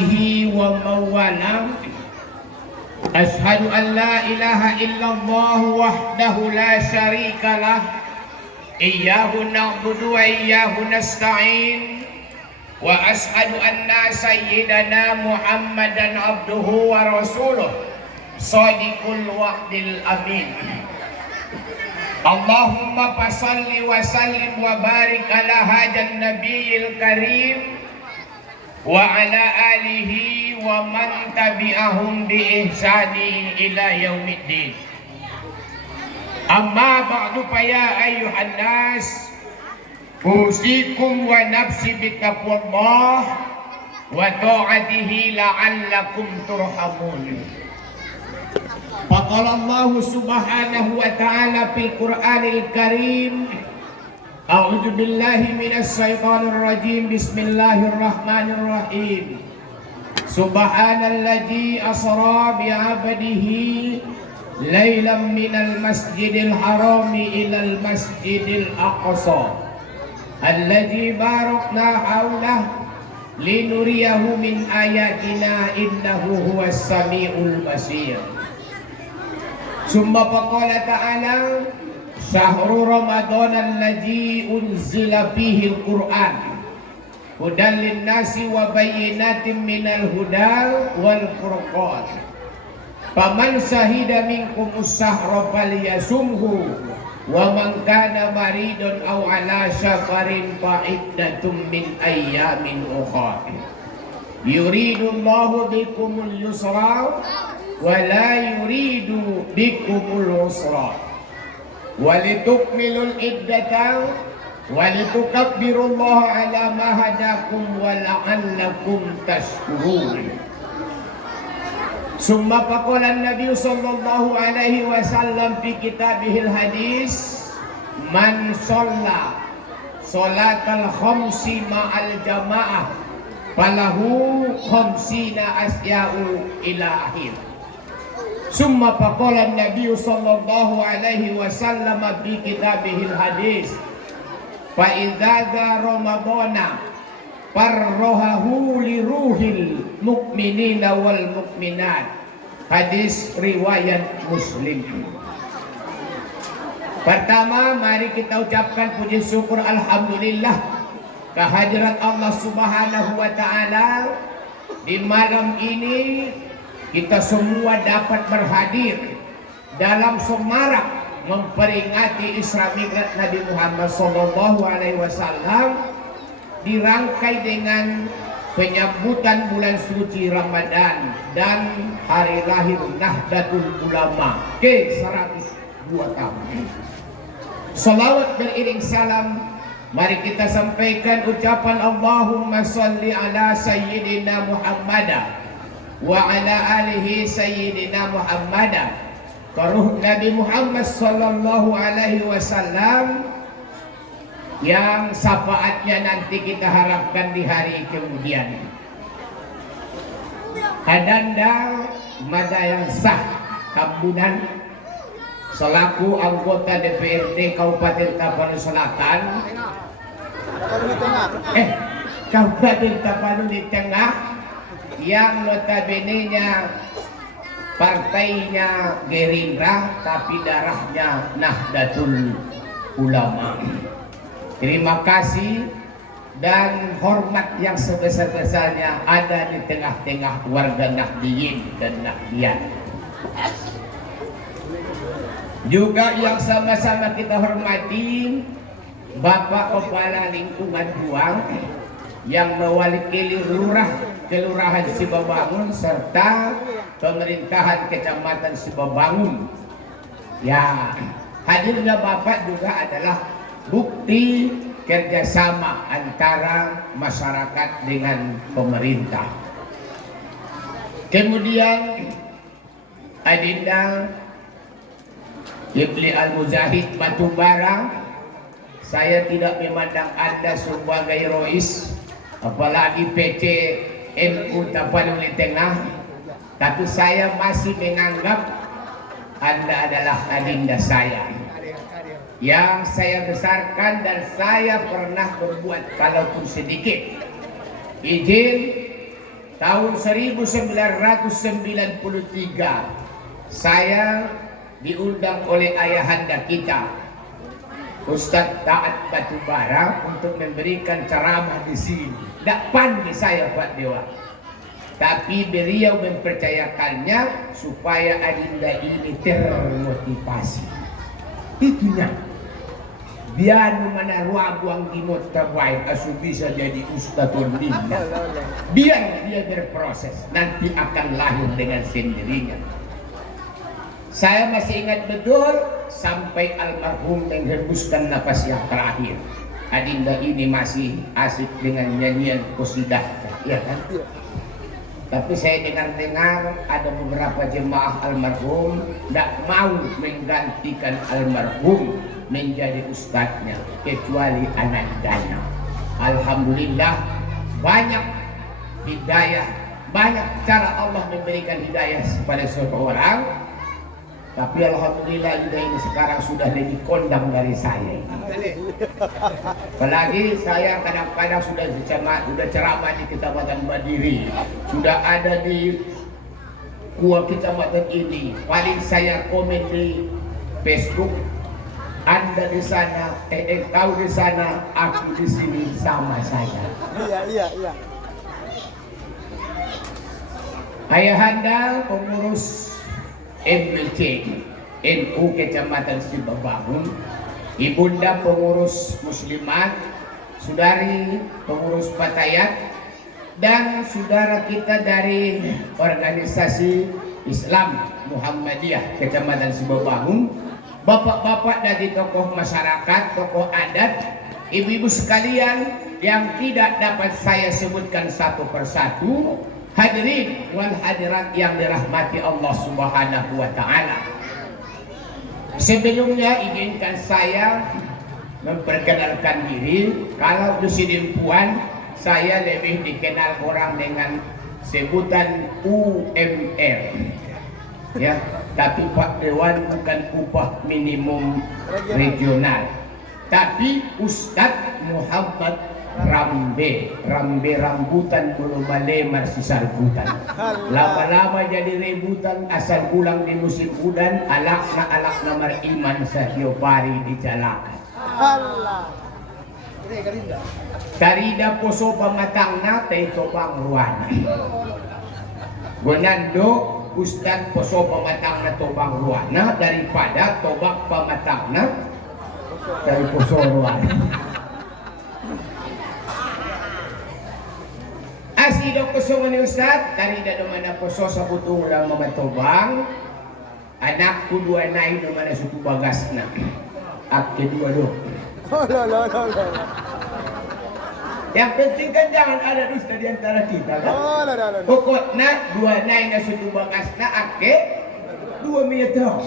sahbihi wa mawalah. Ashhadu an la ilaha illallah wahdahu la syarika lah. Iyyahu na'budu wa iyyahu nasta'in. Wa ashhadu anna sayyidana Muhammadan abduhu wa rasuluh shadiqul wa'dil amin. Allahumma fasalli wa sallim wa barik ala hajan nabiyil karim wa ala alihi wa man tabi'ahum bi ihsani ila yaumiddin. Amma ba'du fa ya ayyuhan nas, usikum wa nafsi bittaqwallah wa ta'atihi la'allakum turhamun. Faqala Allah subhanahu wa ta'ala fil Qur'anil Karim, a'udzu billahi minas syaitonir rajim, bismillahirrahmanirrahim. Subhanalladzi asra bi 'abdihi lailan minal masjidil harami ilal masjidil aqsa alladzi barakna haulahu linuriyahu min ayatina innahu huwas samiul basir. Summa faqala ta'ala syahru ramadhan alladzi unzila fihi al-Qur'an hudan lin-nasi wa bayyinatin minal huda wal furqan. Faman syahida minkumus syahra falyasumhu wa man kana maridun aw ala safarin fa iddatum min ayyamin ukhra. Yuridullahu bikumul yusra wa la yuridu bikumul usra wa litukmilul iddata wa litukabbirullaha ala ma hadakum wa la'allakum tashkurun. Summa faqala an-nabiy sallallahu alaihi wasallam fi kitabihil hadis, man shalla sholatal khamsi ma'al jamaah falahu khamsina asya'u ila akhir. Summa faqala an-nabiy sallallahu alaihi wasallam fi kitabihil hadis, fa idza ramadana farrohahu li ruhil mu'minina wal mu'minat. Hadis riwayat Muslim. Pertama, mari kita ucapkan puji syukur alhamdulillah kehadirat Allah subhanahu wa ta'ala. Di malam ini kita semua dapat berhadir dalam semarak memperingati Isra Mi'raj Nabi Muhammad sallallahu alaihi wasallam, dirangkai dengan penyambutan bulan suci Ramadan dan hari lahir Nahdlatul Ulama ke 102 tahun. Salawat beriring salam, mari kita sampaikan ucapan Allahumma salli ala sayyidina Muhammad wa ala alihi sayyidina Muhammad. Karuh Nabi Muhammad sallallahu alaihi wasallam yang syafaatnya nanti kita harapkan di hari kemudian. Adanda Mada yang sah Tambunan selaku anggota DPRD Kabupaten Tapanuli Selatan, Kabupaten Tapanuli Tengah, yang notabene-nya partainya Gerindra tapi darahnya Nahdlatul Ulama. Terima kasih dan hormat yang sebesar-besarnya ada di tengah-tengah warga Nahdiyin dan Nahdiyan. Juga yang sama-sama kita hormati Bapak Kepala Lingkungan Buang yang mewakili Kelurahan Sibabangun serta pemerintahan Kecamatan Sibabangun. Ya, hadirnya Bapak juga adalah bukti kerjasama antara masyarakat dengan pemerintah. Kemudian Adinda Ibli Al-Muzahid Batubara, saya tidak memandang Anda sebagai rois, apalagi PC NU Tapanuli Tengah, tapi saya masih menganggap Anda adalah adinda saya yang saya besarkan dan saya pernah berbuat kalaupun sedikit. Izin tahun 1993 saya diundang oleh ayahanda kita Ustadz Taat Batubara untuk memberikan ceramah di sini. Tidak pandai saya Pak Dewa, tapi beliau mempercayakannya supaya adinda ini termotivasi. Itunya. Biar mana ruang buang timut terbaik asu bisa jadi ustadzul dinda. Biar dia berproses, nanti akan lahir dengan sendirinya. Saya masih ingat betul sampai almarhum menghembuskan napas yang terakhir. Adinda ini masih asik dengan nyanyian qasidah, ya kan? Tapi saya dengar-dengar ada beberapa jemaah almarhum tidak mau menggantikan almarhum menjadi ustadznya kecuali anandanya. Alhamdulillah banyak hidayah, banyak cara Allah memberikan hidayah kepada seseorang. Tapi alhamdulillah hidayah ini sekarang sudah lebih kondang dari saya. Apalagi saya kadang-kadang sudah ceramah di Kecamatan Badiri, sudah ada di Kua Kecamatan ini. Paling saya komen di Facebook, Anda di sana, kau di sana, aku di sini sama saja. Iya. Ayahanda pengurus MBC NU Kecamatan Sibabangun, ibunda pengurus Muslimat, saudari pengurus Patayat, dan saudara kita dari organisasi Islam Muhammadiyah Kecamatan Sibabangun, bapak-bapak dari tokoh masyarakat, tokoh adat, ibu-ibu sekalian yang tidak dapat saya sebutkan satu persatu, hadirin wal hadirat yang dirahmati Allah Subhanahu wa taala. Sebelumnya izinkan saya memperkenalkan diri. Kalau di sini Puan, saya lebih dikenal orang dengan sebutan UMR. Ya, tapi Pak Dewan bukan upah minimum regional, tapi Ustadz Muhammad Rambe rambutan belum lemar sisar hutan. Lama-lama jadi rebutan, asal pulang di musim udan, alakna mariman satyo pari dijalakan. Tarida poso pamatangna tay tobang ruana. Gonando Ustad poso pamatangna tobang ruana daripada tobak pamatangna dari poso ruana. Asido poso ni Ustad, tarida domana poso sa putong lang mamatobang. Anak ko dua na domana sa tubagas na. At kedua do. Yang penting kan jangan ada dusta di antara kita kan. Pokoknya dua naik na sa tubagas na ake dua meter.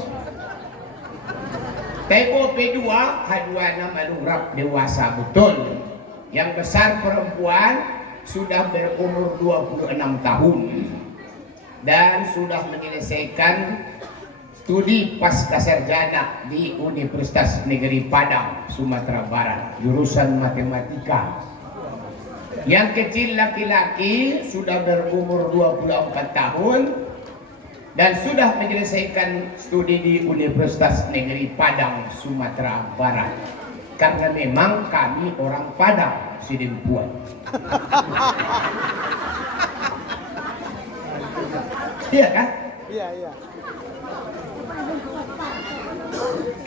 Tempo P2 hadua na malurap dewasa betul. Yang besar perempuan sudah berumur 26 tahun dan sudah menyelesaikan studi pasca sarjana di Universitas Negeri Padang, Sumatera Barat, jurusan matematika. Yang kecil laki-laki sudah berumur 24 tahun dan sudah menyelesaikan studi di Universitas Negeri Padang, Sumatera Barat. Karena memang kami orang Padang, Sidimpuan. Iya kan? Iya.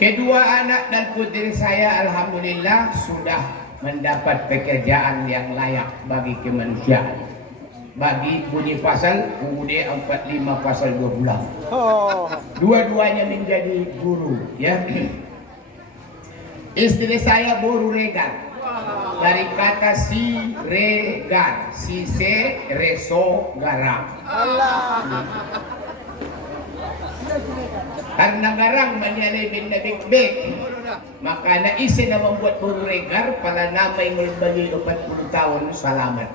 Kedua anak dan putri saya alhamdulillah sudah mendapat pekerjaan yang layak bagi kemanusiaan. Bagi bunyi pasal UUD 45 pasal 12. Dua-duanya menjadi guru, ya. Istri saya Boru Regar, dari kata si regar, si se reso garang. Karena garang menyalai bin nabik-bik, maka naisi na membuat Boru Regar pada nama yang bagi 40 tahun selamat.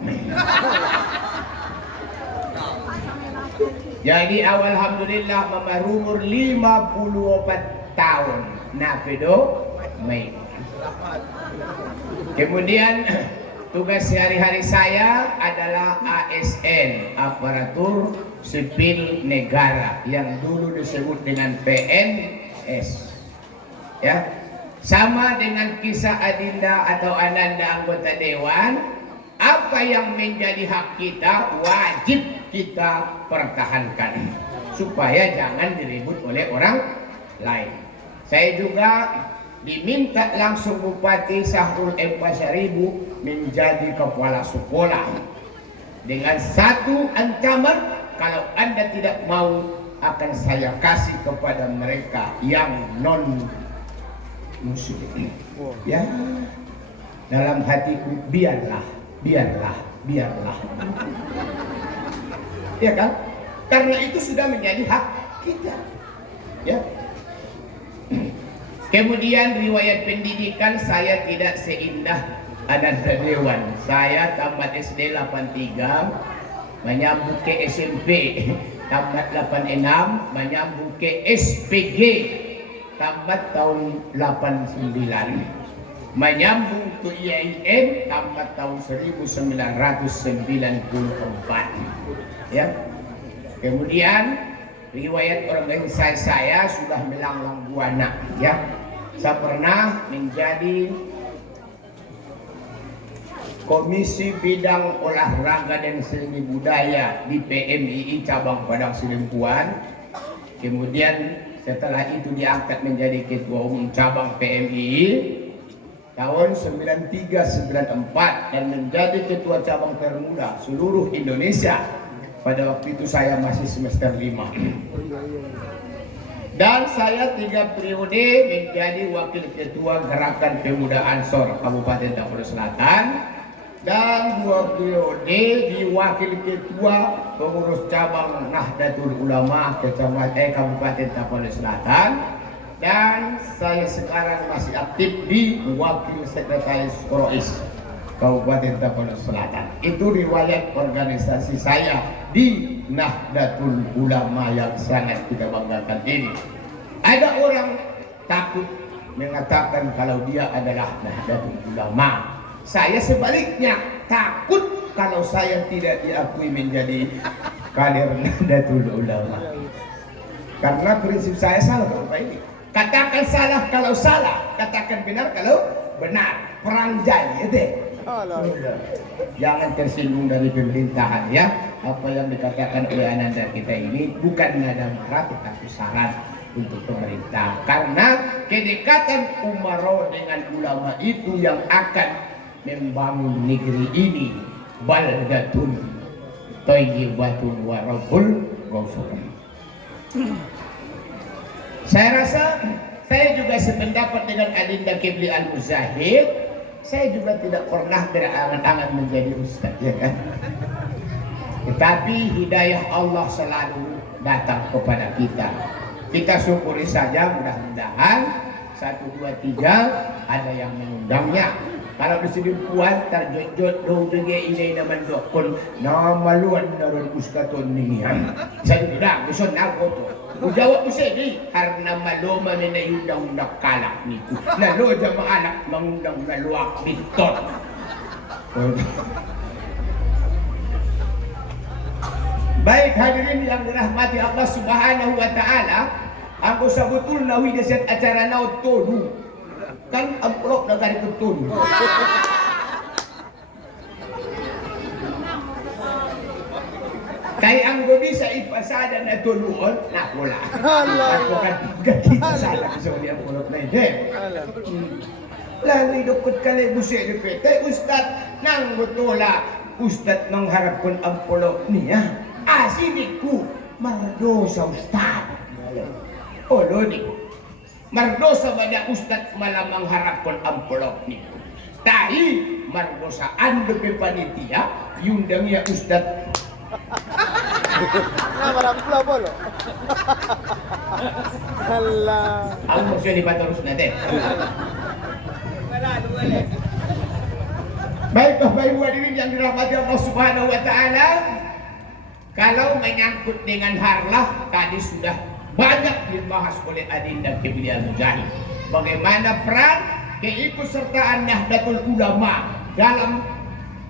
Jadi alhamdulillah mama umur 54 tahun. Napedo main. Kemudian tugas sehari-hari saya adalah ASN, aparatur sipil negara, yang dulu disebut dengan PNS. Ya, sama dengan kisah Adinda atau Ananda anggota dewan, apa yang menjadi hak kita wajib kita pertahankan supaya jangan direbut oleh orang lain. Saya juga diminta langsung Bupati Sahrul M. Pasaribu menjadi kepala sekolah dengan satu ancaman, kalau Anda tidak mau akan saya kasih kepada mereka yang non muslim. Ya, dalam hatiku biarlah. Ya kan? Karena itu sudah menjadi hak kita. Ya. Kemudian riwayat pendidikan saya tidak seindah Ananda Dewan. Saya tamat SD 83, menyambung ke SMP tamat 86, menyambung ke SPG tamat tahun 89, menyambung ke IAIN tamat tahun 1994. Ya. Kemudian riwayat organisasi saya sudah melanglang buana. Ya. Saya pernah menjadi Komisi Bidang Olahraga dan Seni Budaya di PMII Cabang Padang Sidempuan. Kemudian setelah itu diangkat menjadi Ketua Umum Cabang PMII tahun 93-94 dan menjadi Ketua Cabang termuda seluruh Indonesia. Pada waktu itu saya masih semester 5. Dan saya 3 periode menjadi Wakil Ketua Gerakan Pemuda Ansor Kabupaten Tapole Selatan, dan 2 periode di Wakil Ketua Pengurus Cabang Nahdlatul Ulama Kabupaten Tapole Selatan, dan saya sekarang masih aktif di Wakil Sekretaris Rois Kabupaten Tapole Selatan. Itu riwayat organisasi saya di Nahdlatul Ulama yang sangat kita banggakan ini. Ada orang takut mengatakan kalau dia adalah Nahdlatul Ulama. Saya sebaliknya takut kalau saya tidak diakui menjadi kader Nahdlatul Ulama. Karena prinsip saya salah kalau ini. Katakan salah kalau salah, katakan benar kalau benar. Perang jadi, itu. Jangan tersinggung dari pemerintahan, ya. Apa yang dikatakan oleh Ananda kita ini bukan nada marah tetapi saran untuk pemerintah. Karena kedekatan umaro dengan ulama itu yang akan membangun negeri ini. Baldatun thayyibatun wa rabbul ghafur. Saya rasa saya juga sependapat dengan Adinda Kibli Al-Muzahid. Saya juga tidak pernah berangan-angan menjadi ustaz, ya kan? Tetapi hidayah Allah selalu datang kepada kita. Kita syukuri saja, mudah-mudahan 1, 2, 3 ada yang mengundangnya. Kalau di sini puan terjojot do dege ini naman dokon nama luan darul uskatun ninihan. Saya bilang besok nak foto. Ujawab usedi karena maloma na undang-undang kalak niku. Lalu jama anak mengundang naluak bitot. Baik hadirin yang dirahmati Allah Subhanahu wa taala, aku sabutul nawi deset acara naut tonu. Kan amplop negara betul. Kaya ang gabi sa ipasada na tuluon, nakula. Ako kan kita salah sa uli ang pulot na hindi. Lalo idukot ka na busi ni Pete, Ustad nang butula, Ustad nang harap kon ang pulot niya. Asidik ko, mardosa Ustad. O lodi, mardosa ba na Ustad malamang harap kon ang pulot niya. Tahi, mardosa ando pe panitia, yung dangya Ustad. Marang pula. Hala. Ang maksudnya di terus natin. Baik Bapak Ibu hadirin yang dirahmati Allah Subhanahu wa taala, kalau menyangkut dengan harlah tadi sudah banyak dibahas oleh Adinda Kibli Al-Muzahid. Bagaimana peran keikutsertaan Nahdlatul Ulama dalam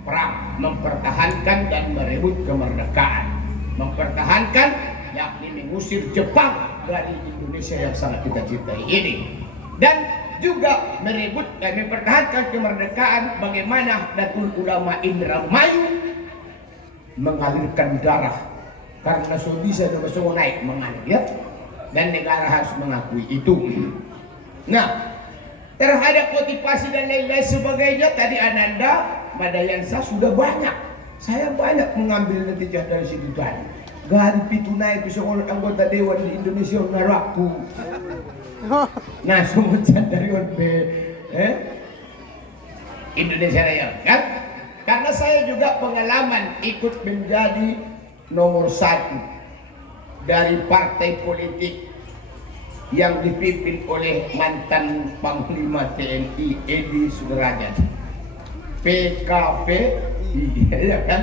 perang, mempertahankan dan merebut kemerdekaan, mempertahankan yakni mengusir Jepang dari Indonesia yang sangat kita cintai ini, dan juga merebut dan mempertahankan kemerdekaan bagaimana Datul Ulama Indramayu mengalirkan darah karena bisa naik mengalir ya, dan negara harus mengakui itu. Nah, terhadap motivasi dan lain-lain sebagainya tadi Ananda Madayansa sudah banyak. Saya banyak mengambil natijah dari situ tadi. Gari pitu naik bisa oleh anggota dewan di Indonesia ngaraku. Nah, sumucan dari Indonesia Raya kan? Karena saya juga pengalaman ikut menjadi nomor 1 dari partai politik yang dipimpin oleh mantan Panglima TNI Edi Sudrajat, PKP, iya kan?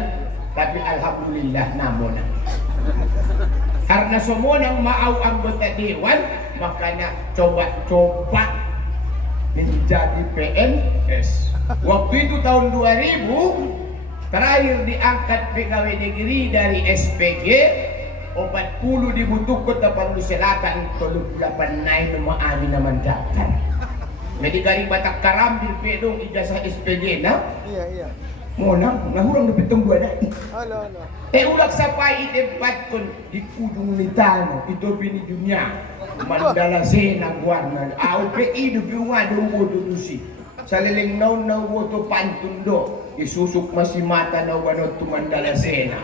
Tapi alhamdulillah namun karena semua yang mau anggota dewan makanya coba-coba menjadi PNS. Waktu itu tahun 2000 terakhir diangkat pegawai negeri dari SPG 40 dibutuhkan dapat Selatan 38 naik nama amin nama daftar. Jadi garing Batak Karambil pedong ijazah SPG na. Iya. Mona ngahurang dapitong dua na. Halo. Ulak sapay itempat kon di kudung nitano ito pini dunia. Mandala sena warna. PI do piunga do bodusi. Saliling naon na woto pantundo. Isusuk masih mata na wano tumandala sena.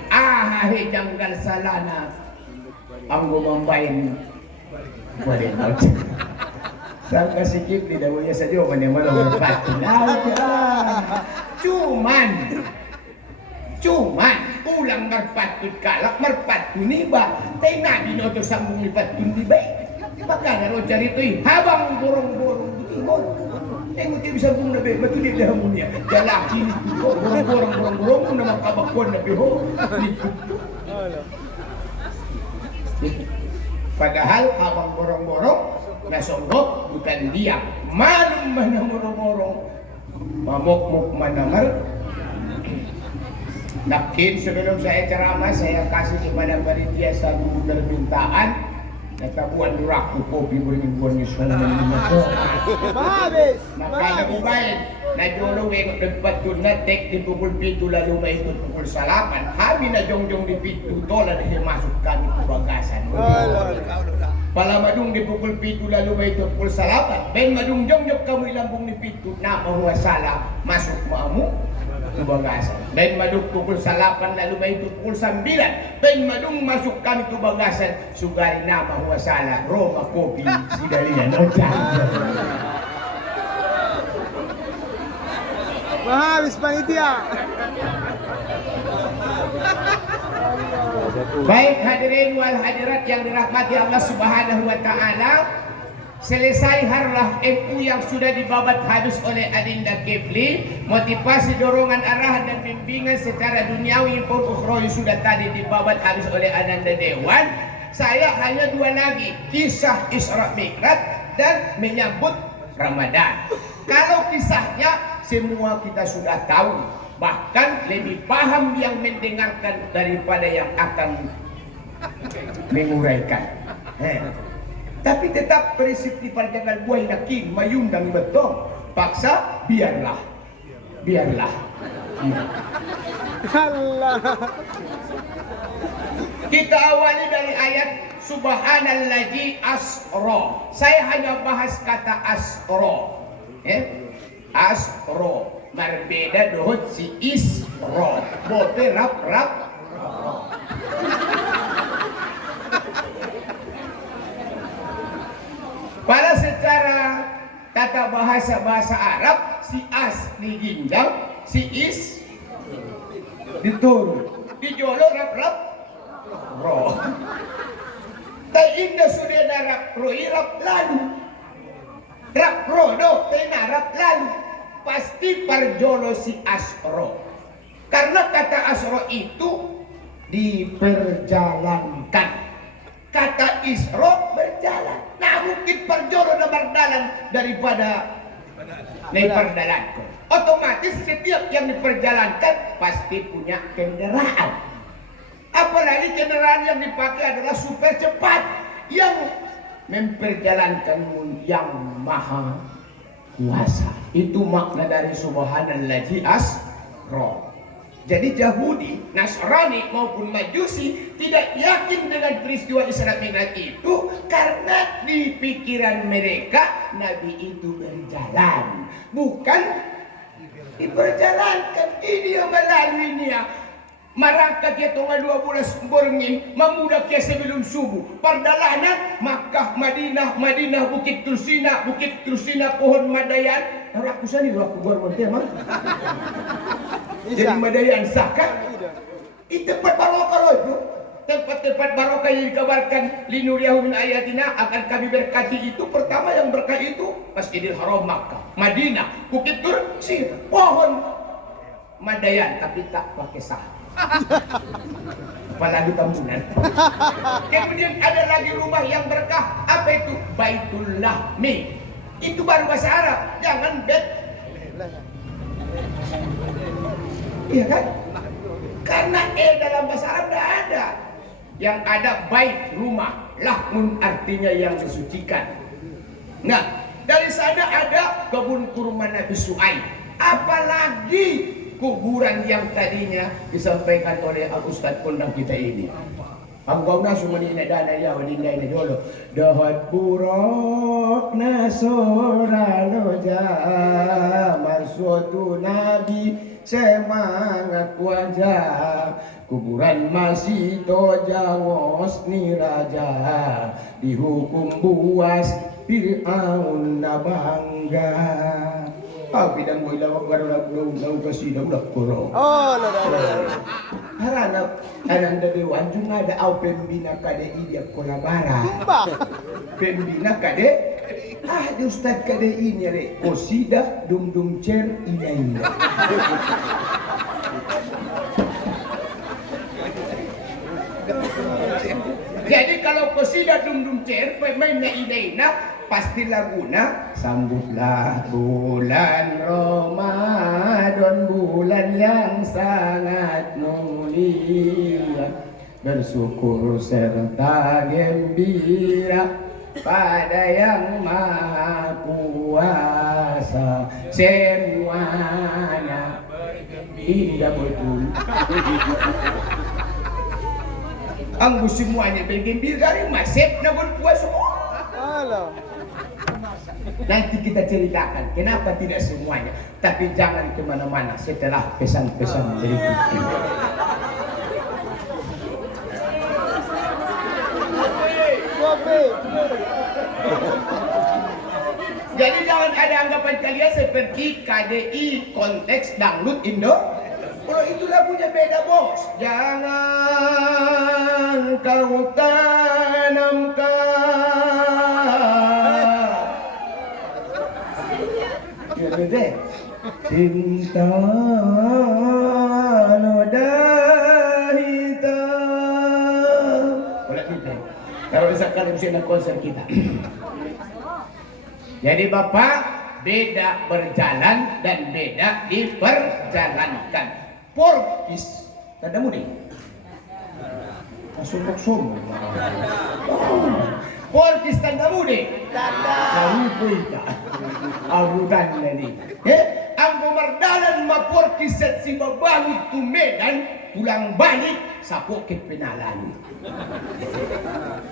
He janggal salana. Ang gumambayin. Wala na. Sangka sikip di dawonya saja mana berpatu. Cuman ulang merpatut kalak merpatu niba. Tay nabi no to sambung ni patun di bay. Maka na cari itu habang borong-borong butingon. Tengok dia bisa bung nabe batu dia dah munia. Jalaki itu borong-borong pun nama kabakon nabe ho. Padahal habang borong-borong nasonggok bukan diam. Mana borong-borong mamok-mok manamar. Nakin sebelum saya ceramah saya kasih kepada panitia satu permintaan. Natabuan duraku kopi beringin buangnya suara itu. Maka nabubayin na jolong ikut debat tu natek di pukul 7 lalu maikut pukul 8. Habi na jongjong di pitu tola dia masuk kami ke bagasan. Pala madung di pukul 7 lalu maikut pukul 8. Ben madung jongjong kamu lambung di pitu na mahuwa salah masuk maamu ke bagasan. Ben madung pukul 8 lalu maikut pukul 9. Ben madung masuk kami ke bagasan sugari na mahuwa salah Roma kopi sidalian ojan. Habis panitia. Baik hadirin wal hadirat yang dirahmati Allah Subhanahu wa taala. Selesai harlah MU yang sudah dibabat habis oleh Adinda Kifli. Motivasi, dorongan, arahan dan bimbingan secara duniawi pun ukhrawi sudah tadi dibabat habis oleh Ananda Dewan. Saya hanya 2 lagi, kisah Isra Mi'raj dan menyambut Ramadan. Kalau kisahnya semua kita sudah tahu, bahkan lebih paham yang mendengarkan daripada yang akan menguraikan. Tapi tetap prinsip di perjalanan buah yakin mayundang betul. Paksa biarlah. Allah. Kita awali dari ayat Subhanallazi asra. Saya hanya bahas kata asra. Asra berbeda dengan si isra. Bote rap. Pada secara tata bahasa Arab, si as diginjal, si is diturun, dijolo rap ro. Tai indah sudah rap ro irap lalu. Rap ro do, tena rap lalu. Pasti parjolo si asro. Karena kata asro itu diperjalankan. Kata isro berjalan. Nah mungkin parjolo na berdalan daripada naik perdalan. Otomatis setiap yang diperjalankan pasti punya kendaraan. Apalagi kendaraan yang dipakai adalah super cepat yang memperjalankan yang maha kuasa. Itu makna dari subhanallazi asra. Jadi Yahudi, Nasrani maupun Majusi tidak yakin dengan peristiwa Isra Mi'raj itu karena di pikiran mereka Nabi itu berjalan, bukan diperjalankan. Ini yang melalui dia. Marangkat ya tengah 12 borngin memudah kia sebelum subuh. Perdalanan Makkah, Madinah, Madinah Bukit Tursina pohon Madayan. Aku sani aku baru nanti mah. Jadi Madayan sah kan? Itu tempat barokah itu. Tempat-tempat barokah yang dikabarkan linuriyahu min ayatina akan kami berkati itu. Pertama yang berkah itu Masjidil Haram Makkah, Madinah, Bukit Tursina, pohon Madayan tapi tak pakai sah. Apalagi tambunan. Kemudian ada lagi rumah yang berkah. Apa itu? Baitul Lahmi. Itu baru bahasa Arab. Jangan bet. Iya kan? Karena dalam bahasa Arab tidak ada. Yang ada bait, rumah. Lahmun artinya yang disucikan. Nah, dari sana ada kebun kurma Nabi Su'aib. Apalagi kuburan yang tadinya disampaikan oleh Al-Ustaz kondang kita ini. Ang gaw na sumanina dana ya wadinday na jolo. Dahat burok na sorano ja marsuatu nabi semangat wajah. Kuburan masih tojangos ni raja dihukum buas Fir'aun na bangga. Bidang mo ilawag garo kasi daw kuro. Oh, lada. Haranap ananda dewan juga ada au pembina kade idia kolabara. Pembina kade di ustad kade ini re kosida dum cer ina. Jadi kalau kosida dum cer pemainnya ina pasti laguna sambutlah bulan Ramadan, bulan yang sangat mulia, bersyukur serta gembira pada yang maha kuasa, semuanya indah betul. Anggu semuanya bergembira dari masif namun puas semua. Halo. Nanti kita ceritakan kenapa tidak semuanya. Tapi jangan kemana-mana setelah pesan-pesan berikut ini. Jadi jangan ada anggapan kalian seperti KDI konteks dangdut Indo. Kalau itu lagunya beda bos. Jangan kau tanamkan cinta noda hitam. Boleh kita. Kalau sekali mesti konser kita. Jadi Bapak beda berjalan dan beda diperjalankan. Porkis tanda mudi. Sombong. Porkis tanda mudi. Sarupo ita. Agudan nani. Ang pemerdalan maporkis at si babangot tu Medan pulang balik sa Bukit Pinalani.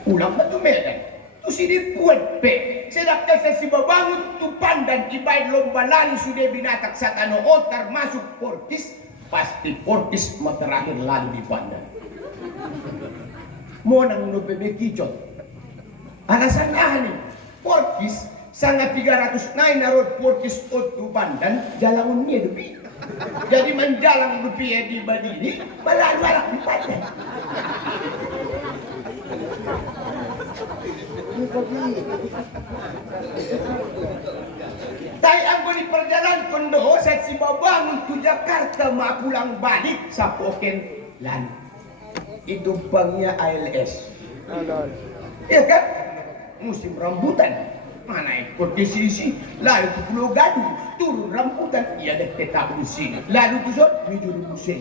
Ulang ba tu Medan? Tu sinipuan pe. Sedakta sa si babangot tu Pandan ibay lomba lari sudah binatak sa Tanoo termasuk porkis. Pasti porkis materakhir lalu di Pandan. Mo nang nupemekijot. Alasan ahli porkis sangat 300 naik narod porkis otu Pandan jalanun niya dupi. Jadi menjalang dupi di Badini malalak di Pandan. Tay ang di perjalanan kondo sa si babangon tu Jakarta pulang balik sa Poken Lan. Itu banknya ALS. Iya kan? Musim rambutan. Mana ikut di sisi lalu ke Pulau Gadung turun rambutan, ia ada tetap di sini. Lalu tu so, jujur musik.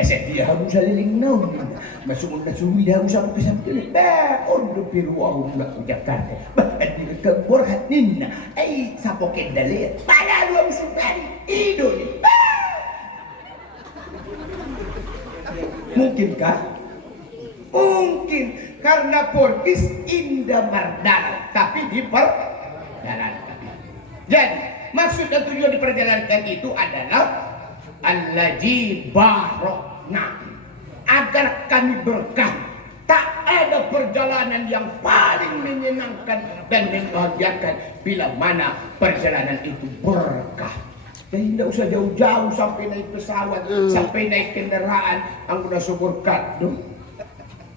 Saya dia harus saliling naun. Masuk na suwi dah harus aku kesan tu. On do piru aku pula ke Jakarta. Di ke Borhat ninna. Sapo kendale. Pada lu musibari. Idol. Mungkinkah? Mungkin karena porkis indah mardana, tapi diperjalankan. Jadi maksud dan tujuan diperjalankan itu adalah allazi barokna, agar kami berkah. Tak ada perjalanan yang paling menyenangkan dan membahagiakan bila mana perjalanan itu berkah. Jadi tidak usah jauh-jauh sampai naik pesawat, sampai naik kendaraan. Ang syukur kado.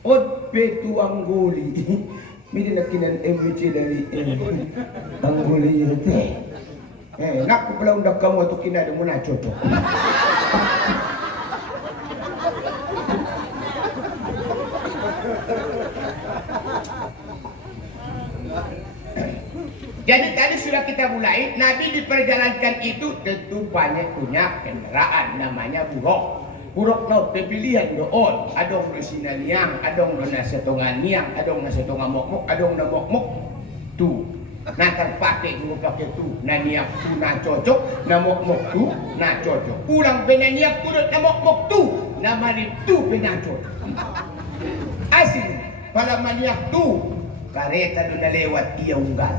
Od betu anggoli. Midi nakinan MBC dari anggoli itu. Nak pula undak kamu atau kina ada muna cocok. Jadi tadi sudah kita mulai, Nabi diperjalankan itu tentu banyak punya kendaraan, namanya buruk. Buruk no pilihan doon, adong do sinaliang, adong do nasetonganiang, adong nasetonga mokmok, adong na mokmok tu. Na terpakai mo pakai tu, na niak tu na cocok, na mokmok tu na cocok. Ulang benaniak tu na mokmok tu, na mari tu penacocok. Asin, pala maniak tu, kareta do na lewat iya unggal.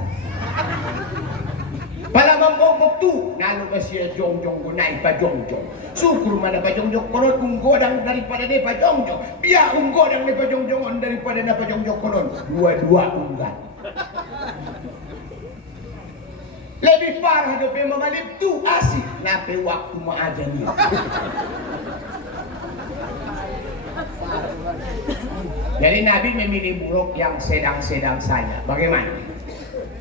Pala mambok tu, nalo ba siya jongjong gunay pa jongjong. Syukur mana pa jongjong konon unggodang daripada ne pa jongjong. Biya unggodang ne pa jongjongon daripada na pa jongjong konon. Dua-dua unggal. Lebih parah do pe mangalip tu asik nape waktu maaja ni. Jadi Nabi memilih buruk yang sedang-sedang saja. Bagaimana?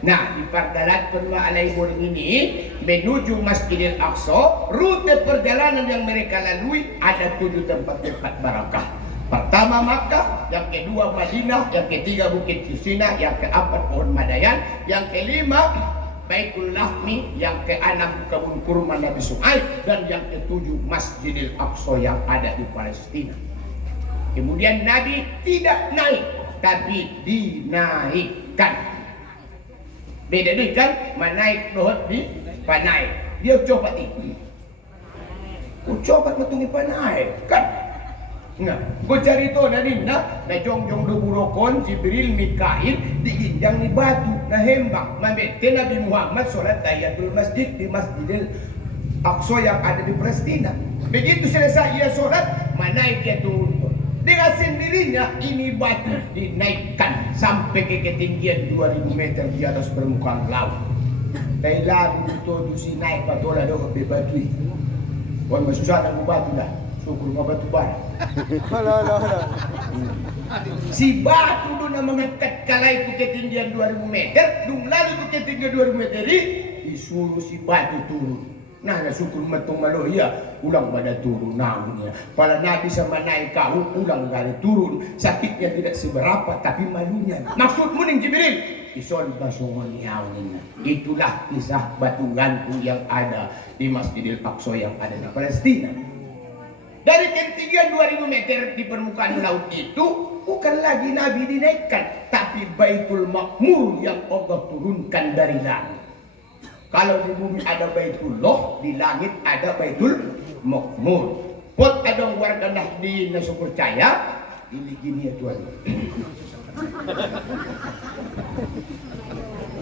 Nah, di perjalanan Penua Alaihur ini menuju Masjidil Aqsa, rute perjalanan yang mereka lalui ada 7 tempat-tempat barakah. Pertama Makkah, yang kedua Madinah, yang ketiga Bukit Cisina, yang keempat Pohon Madayan, yang kelima Baitul Lahmi, yang keenam kebun kurma Nabi Su'aib, dan yang ketujuh Masjidil Aqsa yang ada di Palestina. Kemudian Nabi tidak naik, tapi dinaikkan. Beda deh kan, menaik dohot di panaik. Dia coba tinggi. Coba metungi panaik kan. Nah, gue cari to dari na jongjong do burokon Jibril Mikail diinjang ni batu na hembak mabete Nabi Muhammad sholat tahiyatul masjid di Masjidil Aqsa yang ada di Palestina. Begitu selesai ia sholat, menaik dia turun. Dengan sendirinya ini batu dinaikkan sampai ke ketinggian 2000 meter di atas permukaan laut. Thailand itu dusi naik patola doh be batu. Wan masusah nang batu dah. Syukur ma batu bara. Alah. Si batu do na mengangkat kalai ke ketinggian 2000 meter, dung lalu ke ketinggian 2000 meter disuruh si batu turun. Nah, syukur metung malo ya, ulang pada turun namanya. Para Nabi sama naik kau, ulang kali turun. Sakitnya tidak seberapa, tapi malunya. Maksudmu nih Jibril? Ison basongon yawnina. Itulah kisah batu gantung yang ada di Masjidil Aqsa yang ada di Palestina. Dari ketinggian 2000 meter di permukaan laut itu, bukan lagi Nabi dinaikkan, tapi Baitul Makmur yang Allah turunkan dari langit. Kalau di bumi ada Baitullah, di langit ada Baitul Makmur. Pot adong warga Nahdien na percaya, ini gini ya Tuhan.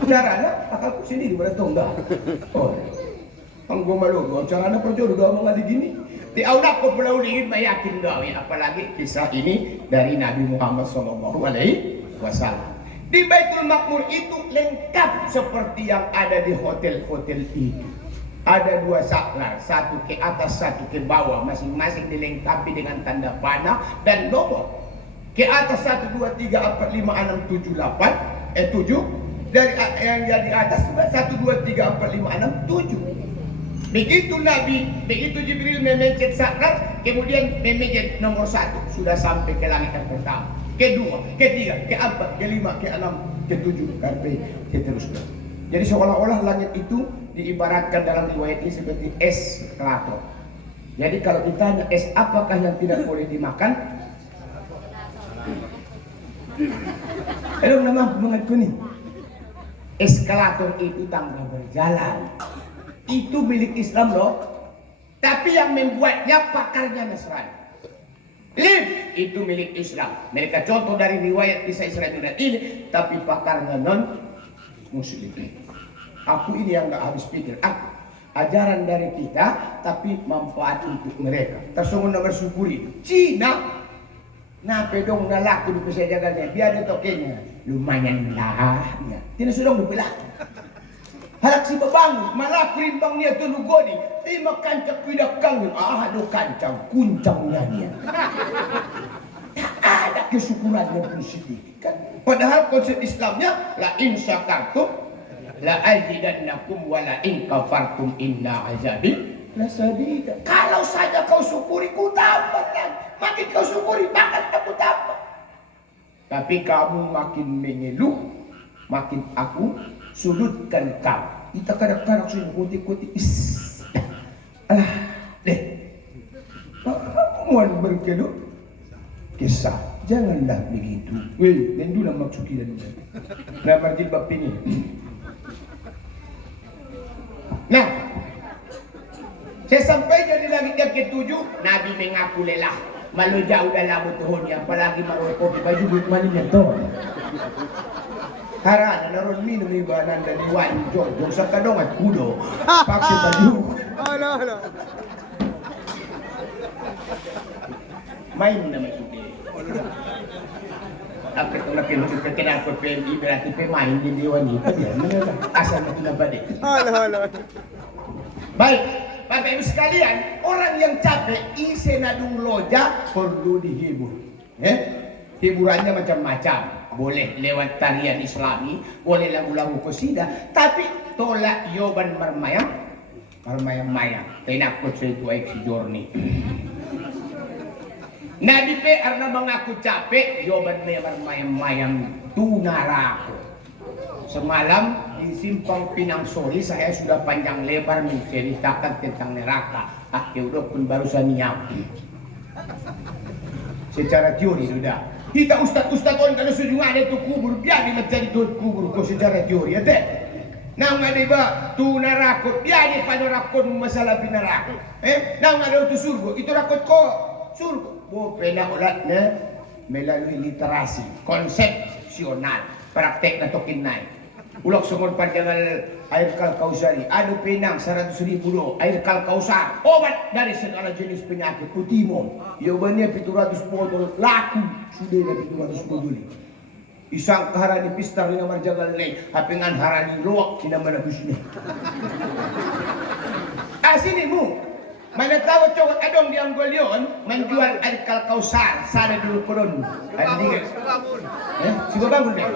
Caranya akalku sendiri pada tonggak. Oh, anggo malu, caranya perjodoh doa mengali gini. Di audak ko pulau dingin mayakin gawi, apalagi kisah ini dari Nabi Muhammad SAW. Di Baitul Makmur itu lengkap seperti yang ada di hotel-hotel itu. Ada 2 saklar, satu ke atas, satu ke bawah, masing-masing dilengkapi dengan tanda panah dan nomor. Ke atas 1, 2, 3, 4, 5, 6, 7, 8, 7. Dari yang di atas 1, 2, 3, 4, 5, 6, 7. Begitu Nabi, begitu Jibril memencet saklar, kemudian memencet nomor 1, sudah sampai ke langit yang pertama. Kedua, ketiga, keempat, kelima, keenam, ketujuh, sampai seterusnya. Jadi seolah-olah langit itu diibaratkan dalam riwayat ini seperti es kelato. Jadi kalau ditanya es apakah yang tidak boleh dimakan? Ayo nama mengaku nih. Eskalator itu tangga berjalan. Itu milik Islam loh. Tapi yang membuatnya pakarnya Nasrani. Lift itu milik Islam. Mereka contoh dari riwayat kisah Isra Mi'raj ini, tapi pakarnya non Muslim. Aku ini yang nggak habis pikir. Aku ajaran dari kita, tapi manfaat untuk mereka. Tersungguh nomor syukuri. Cina, nah pedong nalaku di pesai jagalnya. Biar ada tokennya. Lumayan lah. Tidak sudah dibelah. Halak si babangun, malah krimbang niya tulugoni. Di makancak pidakang yung do kancang, kuncangnya niya. Tak ada kesyukuran yang pun sedikit kan. Padahal konsep Islamnya, la in syakartum, la azidannakum, wa la in kafartum inna azabi la sadida. Kalau saja kau syukuri, ku tambah lagi. Makin kau syukuri, makin aku tambah. Tapi kamu makin mengeluh, makin aku sudutkan kau. Kita kadang-kadang sudah kuti-kuti. Alah, deh. Mohon berkeluh. Kisah, janganlah begitu. Weh, mendulah maksud kita dulu. Nah, marjil bab ini. Nah, saya sampai jadi langit yang ketujuh, Nabi mengaku lelah. Malu jauh dalam tuhunnya, apalagi marokok di baju malamnya toh. Harana naron minum ibanan dan wanjong jong sa kadongat kudo paksi baju. Ala. Main na masuki. Apa itu nak kena kita kena apa PMI berarti pemain di dewan ini. Asal itu apa deh? Ala. Baik, Bapak Ibu sekalian, orang yang capek isi nadung loja perlu dihibur. Hiburannya macam-macam. Boleh lewat tarian Islami, boleh lagu-lagu qasidah, tapi tolak yoban marmayam, tinakut saya itu si Jorni. Nabi pe arna mengaku capek, yoban marmayam tunarako. Semalam di Simpang Pinang Sori saya sudah panjang lebar menceritakan tentang neraka. Udah pun barusan niam. Secara teori sudah. Kita ustad-ustad on kalau sujungan itu kubur biar mencari tuh kubur ko secara teori ada. Nang ada ba tu narakot biar pada rakot masalah pinarakot. Nang ada tu surga itu rakot ko surga. Bo pena ulatnya melalui literasi konsepsional praktek na tokin naik. Ulok sumur panjangan air kalkausari. Adu penang 100.000 do air kalkausar. Obat dari segala jenis penyakit utimon. Yobannya 700 botol laku sudah na 700 botol. Isang harani pistar ni namar jagal ni. Hapingan harani luwak ni namar busnya. Sini mu. Mana tahu cowok adong di Anggolion menjual air kalkausar sana dulu koron. Anjing. Si bangun deh.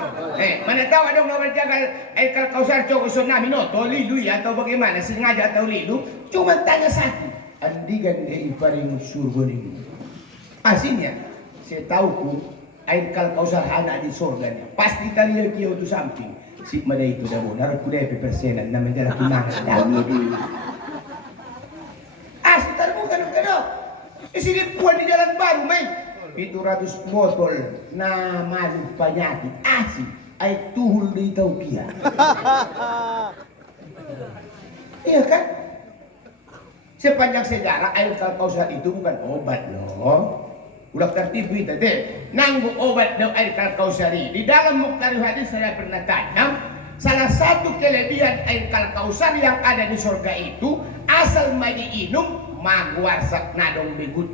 Mana tahu adong nomor jagal air kalkausar cowok sonami no toli lu ya atau bagaimana sengaja atau lilu cuma tanya satu. Andigan deh iparing surga ini. Aslinya saya tahu ku air kalkausar anak di surganya. Pasti tadi dia itu samping. Si mada itu dah bon. Harap ku deh persenan namanya kinang dami di. Sini puan di jalan baru, main 700 botol nama penyakit asli air tuhul di Taukia. Iya kan? Sepanjang sejarah air kalkausar itu bukan obat loh. Udah tertipu itu deh. Nanggu obat daun air kalkausar di dalam Muqtarif hadis saya pernah tanam. Salah satu kelebihan air kalkausar yang ada di surga itu asal diinum magwarsak nadong begut.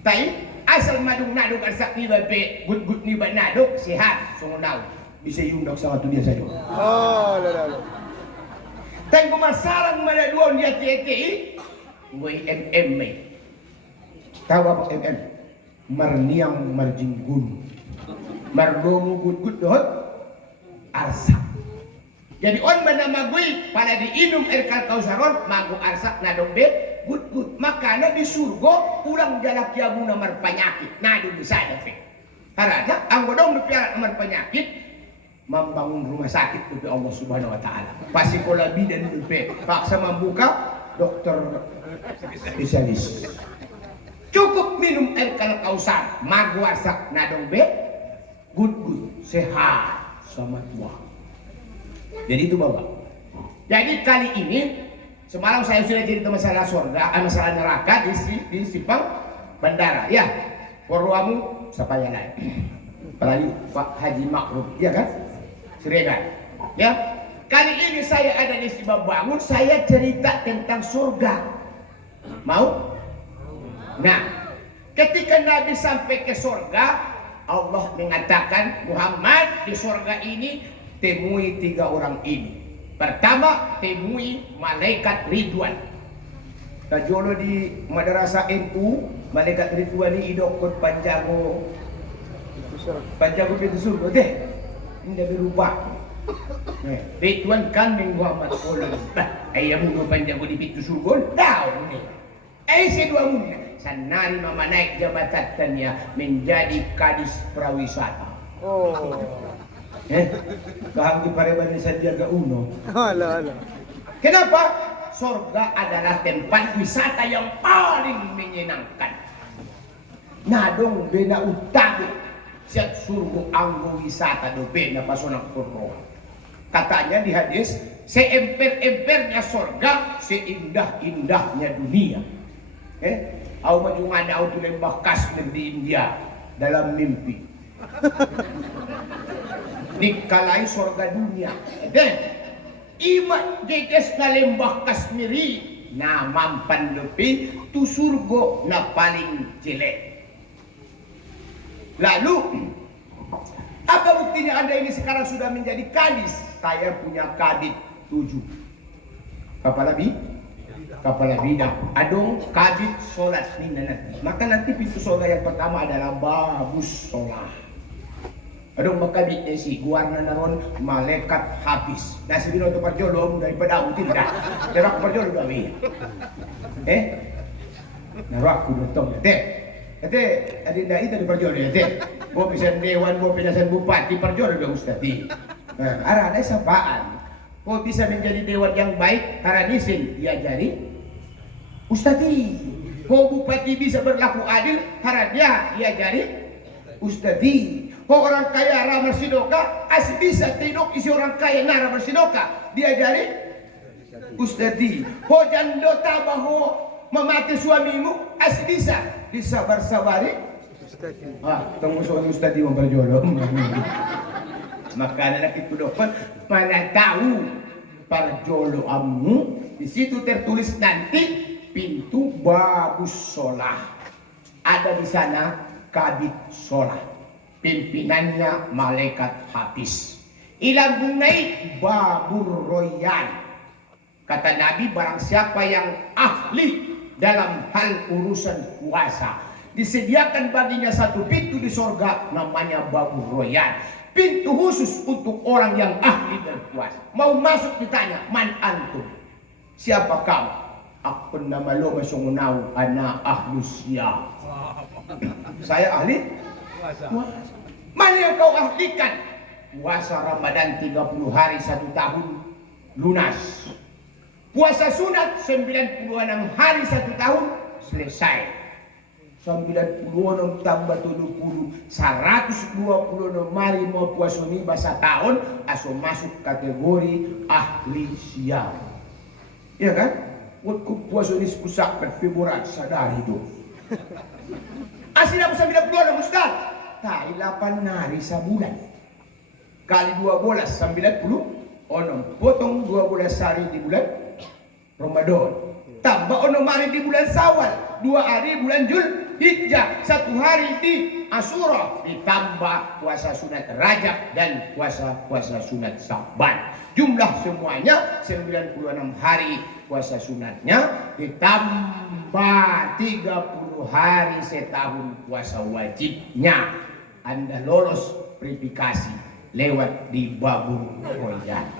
Tai asal madung nadong arsak ni babe gut ni ba nadong sehat sungunaw bisa yundok sama tu dia saja. Oh, la. Tai kumasalang manaduon dia TTI ngoy MM. Tahu apa MM? Marniang marjinggun. Mardomu gut dot arsak. Jadi on mana magui pada diinum air kalkausaron magu arsak nadong be gut makanya di surga ulang jalak yabu nomor penyakit nadu bisa ada pe karena anggodong di piara nomor penyakit membangun rumah sakit untuk Allah Subhanahu wa taala. Pasti kalau bidan lupa paksa membuka dokter spesialis. Cukup minum air Kausar, magwasak nadong be, good sehat sama tua. Jadi itu Bapak. Jadi kali ini semalam saya sudah cerita masalah surga, masalah neraka di simpang bandara. Ya, porwamu supaya lain. Apalagi Pak Haji Makruf, ya kan? Siregar. Ya, kali ini saya ada di Simpang Bangun, saya cerita tentang surga. Mau? Nah, ketika Nabi sampai ke surga, Allah mengatakan, Muhammad di surga ini temui 3 orang ini. Pertama, temui malaikat Ridwan. Tajolo di madrasah NU, malaikat Ridwan ini idokut panjago pintu surga deh. Hindi berupa. Ridwan kan Muhammad Kolon. Ayam mo panjago di pintu surga daw ni. Si dua muna. Sanari mamanaik jabatannya menjadi kadis prawisata. Oh. Kahang di Pareban ni Sandiaga Uno. Ala. Kenapa? Surga adalah tempat wisata yang paling menyenangkan. Nadong bena utado siat surga anggo wisata do bena pasonang Qur'an. Katanya di hadis, seemper-empernya surga, seindah-indahnya dunia. Aku maju ngada auto lembah Kashmir di India dalam mimpi. Dikalai surga dunia. Dan imat jejes na lembah Kashmiri na mampan lepi tu surga na paling jelek. Lalu apa buktinya Anda ini sekarang sudah menjadi kadis? Saya punya kadit 7. Kepala bidang. Adong kadit solat ni nanti. Maka nanti pintu surga yang pertama adalah babus solat. Adong makadit si guarna naron malaikat habis. Nasi bino to parjolo daripada uti dah. Terak parjolo dawi. Narak ku dotong Ate, adinda itu di parjolo ate. Bo pisan dewan, bo pinasan bupati parjolo da ustadi. Ara ada sapaan. Bo bisa menjadi dewan yang baik, haranisin diajari ustadi. Bo bupati bisa berlaku adil, haradia diajari ustadi. Ho orang kaya ramah sidoka, as bisa tinok isi orang kaya na ramah sidoka, diajari ustadi. Ho jando tabaho memati suamimu, as bisa disabar-sabari ustadi. Tunggu soal ustadi memperjodoh. Maka anak itu dokter mana tahu parjolo amu, di situ tertulis nanti pintu babus solah. Ada di sana kabit solah. Pimpinannya malaikat habis. Ilang bunai babur royan. Kata Nabi, barang siapa yang ahli dalam hal urusan puasa, disediakan baginya satu pintu di surga namanya babur royan. Pintu khusus untuk orang yang ahli berpuasa. Mau masuk ditanya, man antum? Siapa kamu? Aku nama lo masungunaw, ana ahlusya. Saya ahli puasa. Mana yang kau ahlikan? Puasa Ramadan 30 hari 1 tahun lunas. Puasa sunat 96 hari 1 tahun selesai. 96 tambah 70 126 mari mau puasa ini bahasa tahun aso masuk kategori ahli siam. Iya kan? Waktu puasa ini sepusak berfigurat sadar itu. Asli aku 96 Ustaz. Tai 8 hari sebulan. Kali 12 90 onom. Potong 12 hari di bulan Ramadan. Tambah onom hari di bulan Syawal. 2 hari bulan Zulhijjah. 1 hari di Asyura. Ditambah puasa sunat Rajab dan puasa sunat Syaban. Jumlah semuanya 96 hari puasa sunatnya. Ditambah 30 hari setahun puasa wajibnya. Anda lolos verifikasi lewat di babur royan.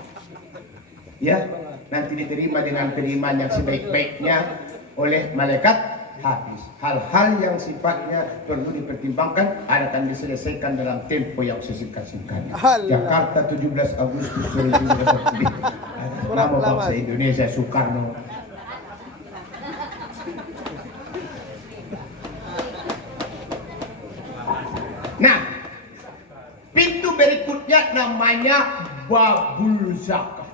Ya, nanti diterima dengan penerimaan yang sebaik-baiknya oleh malaikat habis. Hal-hal yang sifatnya perlu dipertimbangkan akan diselesaikan dalam tempo yang sesingkat-singkatnya. Jakarta 17 Agustus 2020. Nama bangsa Indonesia Soekarno. Nah, pintu berikutnya namanya babul zakat.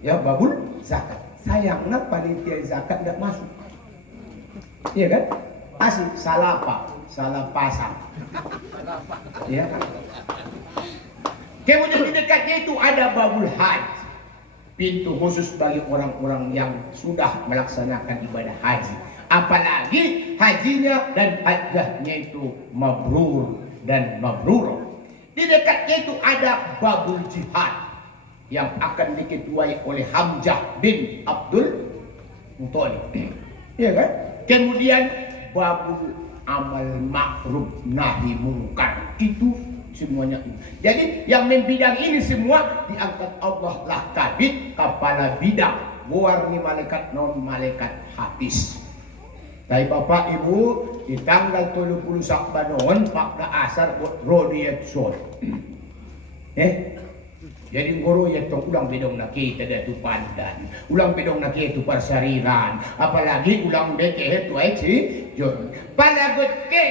Ya, babul zakat. Sayangnya panitia zakat tidak masuk. Iya kan? Masih salah pasang. Ya. Kemudian di dekatnya itu ada babul haji. Pintu khusus bagi orang-orang yang sudah melaksanakan ibadah haji. Apalagi hajinya dan hajjahnya itu mabrur dan mabrur. Di dekatnya itu ada babul jihad yang akan diketuai oleh Hamzah bin Abdul Muthalib. Iya kan? Kemudian babul amal ma'ruf nahi mungkar, itu semuanya ini. Jadi yang membidang ini semua diangkat Allah lah kabid kepala bidang warni malaikat non malaikat hafiz. Tapi Bapak Ibu di tanggal 30 Syakban pada asar rodiyat sod. Jadi ngoro ya tong ulang bedong na kita datu pandan, ulang bedong na kita parsariran, apalagi ulang beke itu si John. Palagot ke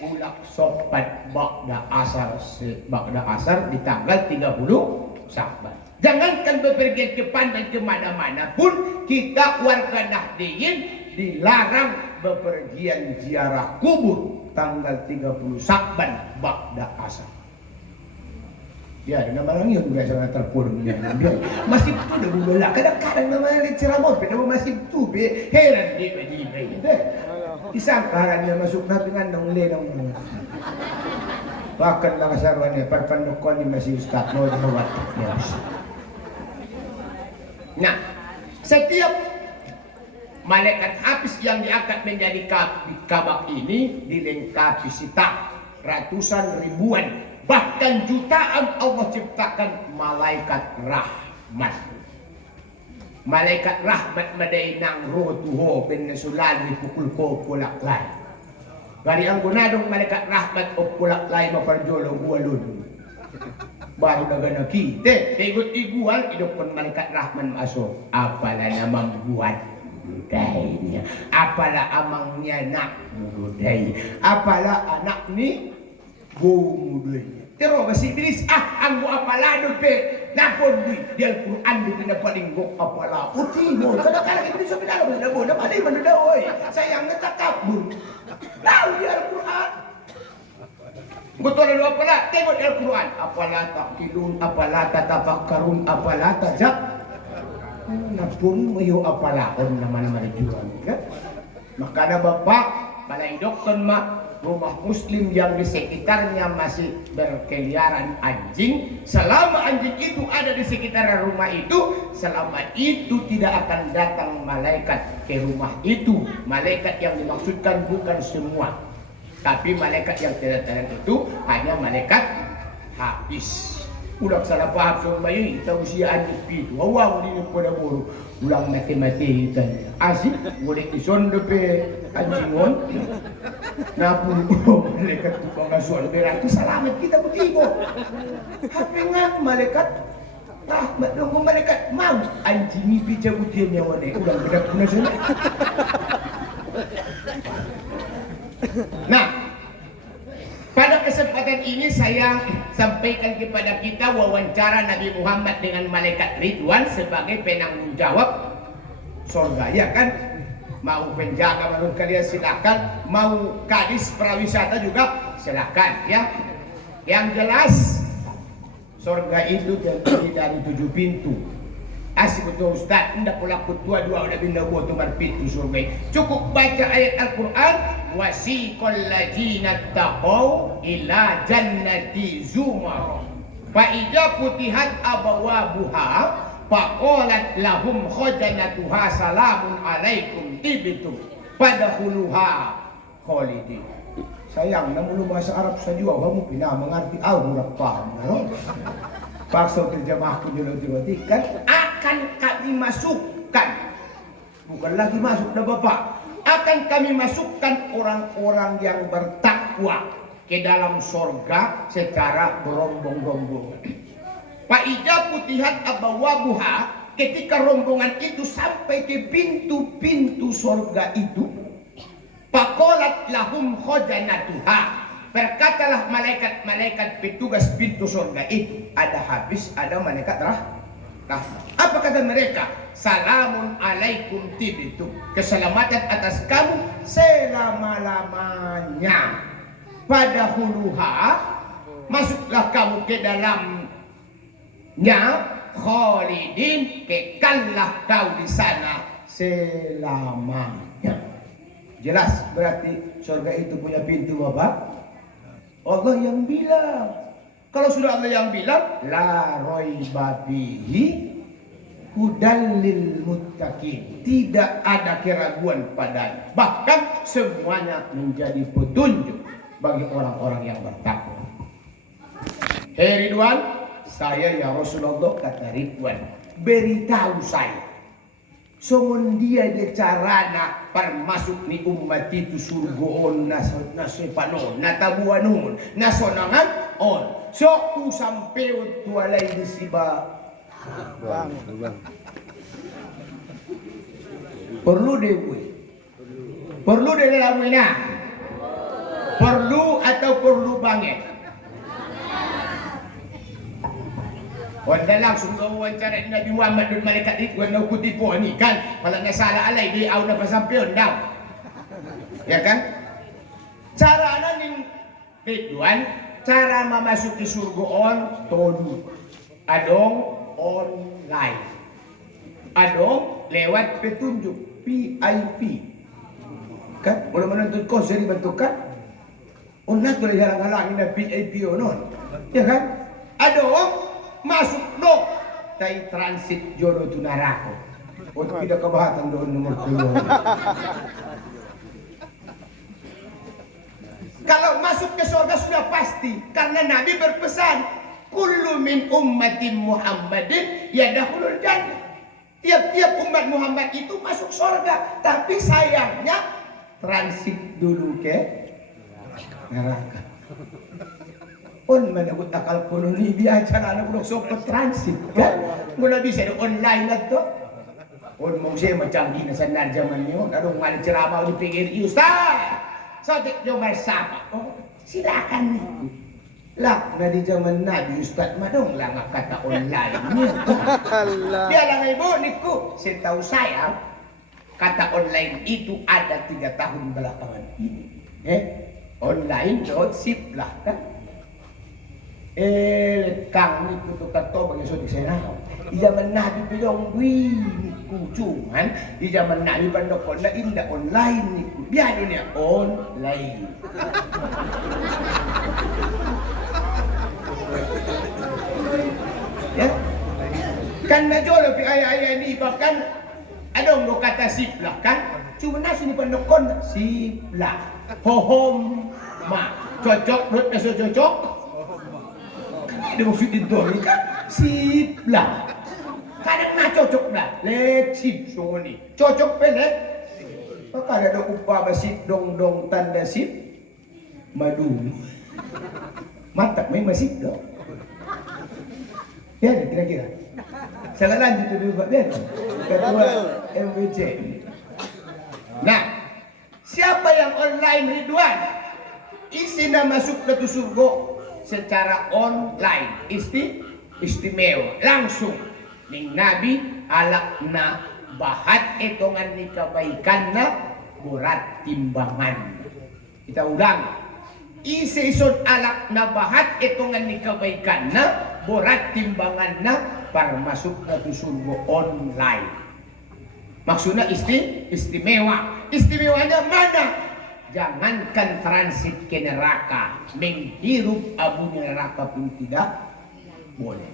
ulak sopat bakda asar di tanggal 30 Syakban. Jangankan bepergian ke pandan kemana-mana pun kita warga Nahdliyin dilarang bepergian ziarah kubur tanggal 30 Syakban bakda asar. Ya, nama orang yang udah sangat terpurung dia. Masih tu dah bulan. Kadang-kadang nama yang ceramah, nama masih tu be heran dia be. Disangkaran dia masuk na dengan nang lenang. Bahkan lang sarwan niya perpandukon ni masih ustaz no jawat niya. Nah, setiap malaikat hafiz yang diangkat menjadi kabak ini dilengkapi sita ratusan ribuan bahkan jutaan Allah ciptakan malaikat rahmat. Malaikat rahmat madai nang roh tuho ben sulali pukul ko pulak lai. Gari ang gunadong malaikat rahmat o pulak lai maparjolong ualun. Baru na kita tegot igual idopon malaikat rahman masuk. Apalah namang buat budayanya. Apalah amangnya nak budaya. Apalah anak ni go budaya. Pero masih bilis anggo apala dope napon di Al-Quran di pinapalinggok apala utimo kadang-kadang itu bisa pinalo na bo na mali man daw oy sayang natakabur daw di Al-Quran betul na apala tengok di Al-Quran apala takilun apala tatafakkarun apala tajak napon mayo apala on naman jual kan makanya bapak balai dokter mak rumah muslim yang di sekitarnya masih berkeliaran anjing, selama anjing itu ada di sekitar rumah itu, selama itu tidak akan datang malaikat ke rumah itu. Malaikat yang dimaksudkan bukan semua, tapi malaikat yang tidak datang itu hanya malaikat hafiz. Udah salah paham so bayi tahu usia anjing pitu awang ini pada buru ulang mati-mati tanya asik boleh isondo pe anjingon napun malaikat tukang asuhan berarti selamat kita butigo hapengan malaikat rahmat dong malaikat mau anjing pica butian nyawa deh ulang bedak puna sana. Nah, pada kesempatan ini saya sampaikan kepada kita wawancara Nabi Muhammad dengan malaikat Ridwan sebagai penanggung jawab surga, ya kan? Mau penjaga menurut kalian silakan, mau kadis prawisata juga silakan, ya. Yang jelas surga itu terdiri dari 7 pintu. Asik betul Ustaz, ndak pula kutua dua udah pindah buat tumar pintu surga. Cukup baca ayat Al-Quran, wasiqal ladzina taqaw ila jannati zumar. Fa idza futihat abwabuha faqalat lahum khajanatuha salamun alaikum tibtum fadkhuluha khalidin. Sayang, namun bahasa Arab saja kamu pina mengerti al-murad paham, no? Paksa terjemahku dulu kan akan kami masukkan, bukan lagi masuk dah Bapak, akan kami masukkan orang-orang yang bertakwa ke dalam sorga secara berombong-rombongan. Fa'idza putihat abwabuha, ketika rombongan itu sampai ke pintu-pintu sorga itu, faqalat lahum khajanatuha, berkatalah malaikat-malaikat petugas pintu sorga itu, ada habis, ada malaikat rahmat. Apa kata mereka? Salamun alaikum tibtu, keselamatan atas kamu selama-lamanya. Pada huluha, masuklah kamu ke dalamnya, khalidin, kekallah kau di sana selamanya. Jelas berarti surga itu punya pintu apa? Allah yang bilang. Kalau sudah Allah yang bilang, la raiba fihi hudal lil muttaqin, tidak ada keraguan padanya, bahkan semuanya menjadi petunjuk bagi orang-orang yang bertakwa. Hei Ridwan, saya ya Rasulullah, kata Ridwan, beritahu saya somun dia de carana permasuk ni umat itu surgoon nasepanon natabuanon nasonangan on so usampeut tualay di siba Bang. perlu deh gue, perlu deh lamu ina, perlu atau perlu banget. Wanda langsung kau wawancara Nabi Muhammad dan malaikat itu wanda kutipu ni kan, kalau nasala alai dia au na pasampion dah, ya kan? Cara ning Ridwan, cara memasuki surga on todu, adong online, adong lewat petunjuk VIP, kan? Boleh menonton konser dibentukkan, onat boleh jalan-jalan ini VIP onon, ya kan? Adong masuk dong dari transit jodoh tu neraka. Oh, tidak kebahatan doon nomor 2. Kalau masuk ke surga sudah pasti, karena Nabi berpesan, kullu min ummatin Muhammadin yadkhulul jannah. Tiap-tiap umat Muhammad itu masuk surga, tapi sayangnya transit dulu ke neraka. On managut akal kuno ni biasa na bulok sopot transit kan mula bisa do online na to on mong siya macanggi na sanar zaman niyo adong ngal ceramah di pinggir ustaz sotik jo bersama oh silakan nih lah na di zaman Nabi ustaz madong lang kata online niyo dia lang ibu niku setahu saya kata online itu ada 3 tahun belakangan ini online sip lah kan lekang ni kutukan to bagi sotik senau. Di zaman Nabi bilang wih niku cuman di zaman Nabi pandokon na indah online niku biar dunia online. Ya kan najolo pi ayah-ayah ni bahkan adong do kata sip lah kan cuma nasi ni pandokon sip lah hohom ma cocok menurut naso cocok. Ada maksud itu kan sip lah kadang na cocok lah let sip so ni cocok pelek maka ada upama sip dong tanda sip madu mantap main masih dong ya kira-kira saya lanjut dulu Pak Biar ketua MWC. Nah siapa yang online Ridwan isinya masuk ke surga secara online istimewa langsung ning Nabi alakna bahat etongan ni kebaikan na berat timbangan. Kita ulang isi isod alakna bahat etongan ni kebaikan na berat timbangan na para masuk ke surga online. Maksudnya istimewa. Istimewanya mana? Jangankan transit ke neraka, menghirup abu neraka pun tidak boleh.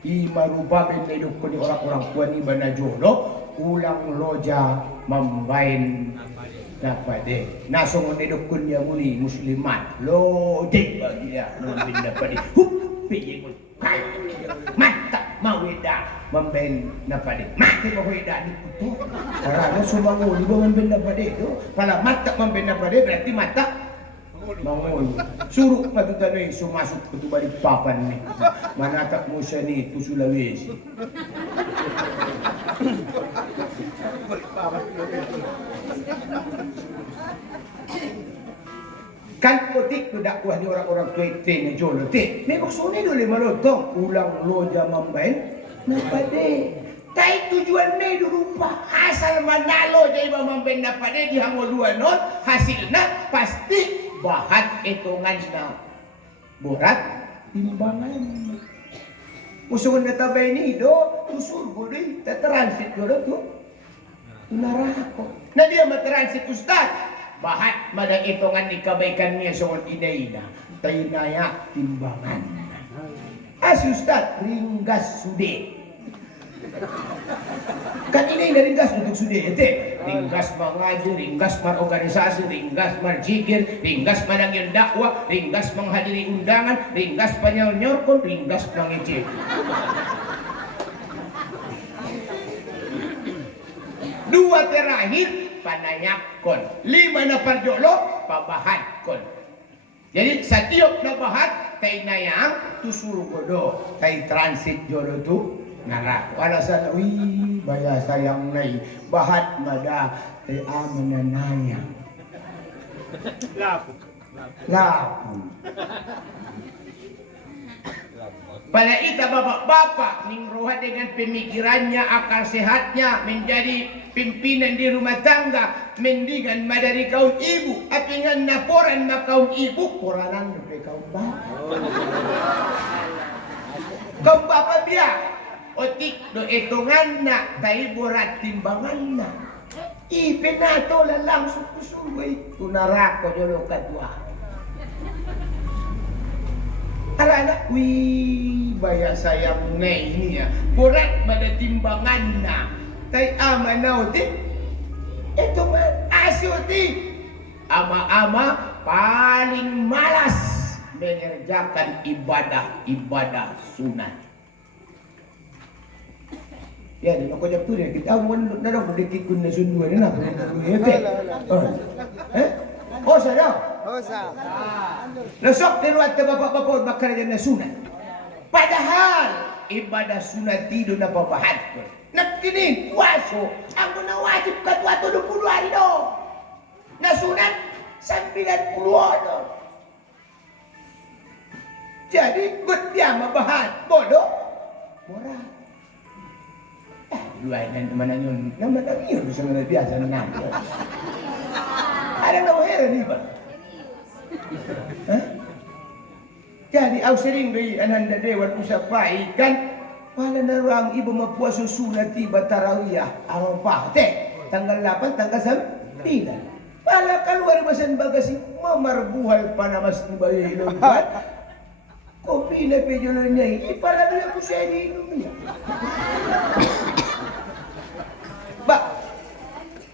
Imarupa beneduk ni orang-orang tua ni banajolo ulang loja membain dapat deh. Nasong meneduk kun dia muli muslimat loje bagi dia mengambil dapat deh. Hup piyekun kai mata mawida mamben na pade. Mati mo ko'y dani po to. Karana sumango, di ba mamben na pade do? Pala mata mamben na pade, berarti mata mangun. Suruk matutanoy, sumasok po ito balik papan ni. Manatap mo siya ni ito Sulawesi. Kan potik tu dakwah ni orang-orang tua ni jono te. Memang suni dulu malotong ulang loja mambain napade. Tai tujuan ni rupa asal manalo jadi mambain napade di hangol dua non hasilnya pasti bahan hitungan na borat timbangan. Musuhun na tabay ni do usul budi transit do tu. Tunarako. Na dia matransit ustad. Bahat mada hitungan ni kebaikan niya soal ina-ina. Tayo nayak timbangan. As ustad, ringgas sude. Kan ina-ina ringgas untuk sude. Ete, ringgas mengaji, ringgas merorganisasi, ringgas merjikir, ringgas menangin dakwah, ringgas menghadiri undangan, ringgas penyelnyorkon, ringgas mengecek. Dua terakhir panayakon, 5 na parjolo pabahadkon. Jadi setiap na bahad tay nayang tusuro godo tay transit jodo tu narak. Alasan baya sayang nai bahad mada tay amananayang. Lapu. Pada ita bapak-bapak ningruhat dengan pemikirannya, akal sehatnya menjadi pimpinan di rumah tangga, mendingan madari kaum ibu, apingan naporan ma kaum ibu, poranan lebih kaum bapak. Kaum bapak dia, otik do etongan na, tayo borat timbangan na. Ipenato lalang suku-suku, tunarako jolo kadwa. Anak, baya sayang na ini ya. Borat pada timbangan na. Tay ama na uti. Ito man asyo uti. Ama-ama paling malas mengerjakan ibadah sunat. Ya, di ako jap tu dia. Kita awon na daw dikit kun na sunduan na. Oh, saya. Hosa. Lasok diruat ke bapak-bapak makarya na sunat. Padahal ibadah sunat tido na papahad ko. Nagkinin, puwaso, ang muna wajib ka 20 hari do. Na sunat, 90 do. Jadi, good dia mabahad. Bodo, murah. Luay na naman yun. Naman yun. Gusto nga na biasa na natin. Ada na heran iba. Jadi aku sering dari ananda dewan usapai kan pala na ruang ibu mapuaso sunat tiba tarawiyah Arafah teh tanggal 8 tanggal 9 pala keluar basan bagasi mamarbuhal panamas ni bayi hilompat kopi na pejolanya pala dia aku saya minum ba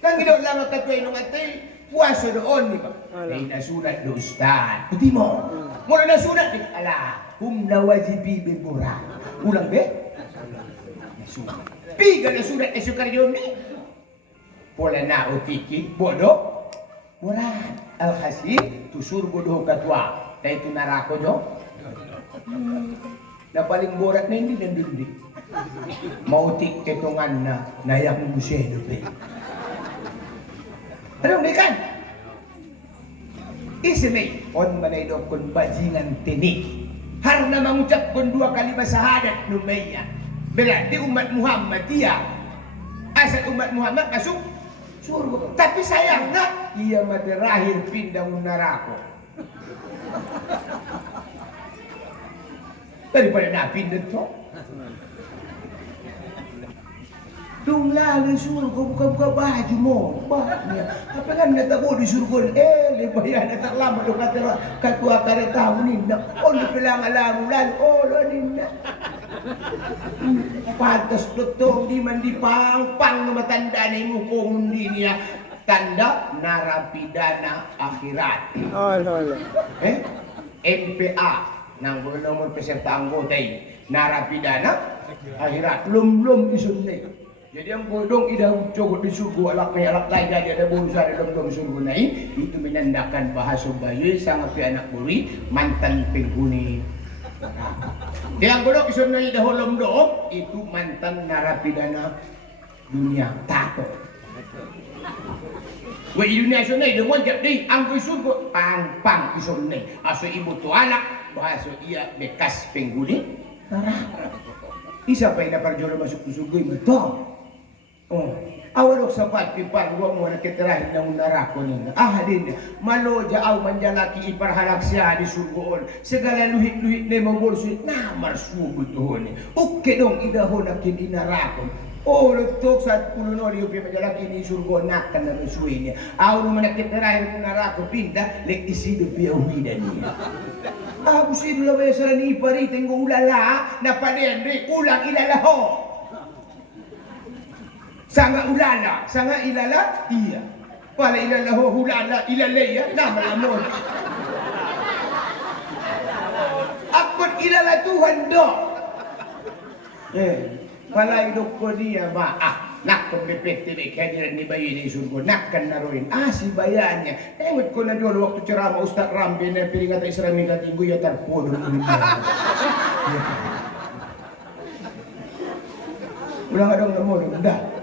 nang gidot lang at katway nung ate puaso doon, di ba? Ay nasulat do ustad. Puti mo. Mula nasulat, di ala. Kung nawajibi bimura. Ulang be? Nasulat. Piga nasulat na sukaryon ni. Pola na o tiki. Bodo. Murad. Al-Khasir. Tusur bodoh katwa. Tayo tunarako do. Na paling borat na hindi nandundi. Mautik ketongan na nayang musedo be. Anong kan? Ismi on manay do kun bajingan tinik. Har na mengucap kun 2 kalimat syahadat numaya. Berarti umat Muhammad dia. Asal umat Muhammad masuk surga. Tapi sayangnya ia terakhir pindah neraka. Daripada nak pindah tu. Dung lalu surga buka-buka baju mo. Bahnya. Apa kan nak tahu di surga? Lebayan nak lama do kata katua kareta muninda. Oh ni pelang alam lalu. Oh lo ninda. Pantas betul di mandi pang nama tanda ni mukum dunia tanda narapidana akhirat. Oh, MPA nang nomor peserta anggota narapidana akhirat belum isun nih. Jadi yang bodong idah cukup disuruh alak lain jadi ada berusaha dalam surga naik itu menandakan bahasa bayu sangat anak buri mantan penghuni neraka. Yang bodong isun naik dah holom doop itu mantan narapidana dunia tato. Wa dunia isun naik dengan jadi anggo surga pang isun naik aso ibu tu anak bahasa ia bekas penghuni neraka. Isa pa inaparjolo masuk ke surga betul. Oh, awal sapat pipar gua mau nak terakhir nang neraka ni. Din malo jauh manjalaki iparhalak siya di surga. Segala luhit-luhit ne mangursu namar sugo tuhon. Oke dong idahon akin inarako. Oh, letok saat pulo no liupi manjalaki ni surga nakan na suwi niya. Awal man nak terakhir nang neraka pinta lek isido piya huidan niya. Aku sido la wesa ni ipari tengo ulala na padende ulang ilalaho. Sanga ulala, sanga ilala, iya. Pala ilala ho hulala, ilaleya, nama lamon. Akut ilala Tuhan do. Pala idok ko dia ba, nak ko pepete be kanya ni bayi ni surga, nak kan naroin. Si bayannya. Tengok ko na dulu waktu ceramah Ustaz Rambi na piringat Islami katinggu ya terpodong. Ulang adong namo dah.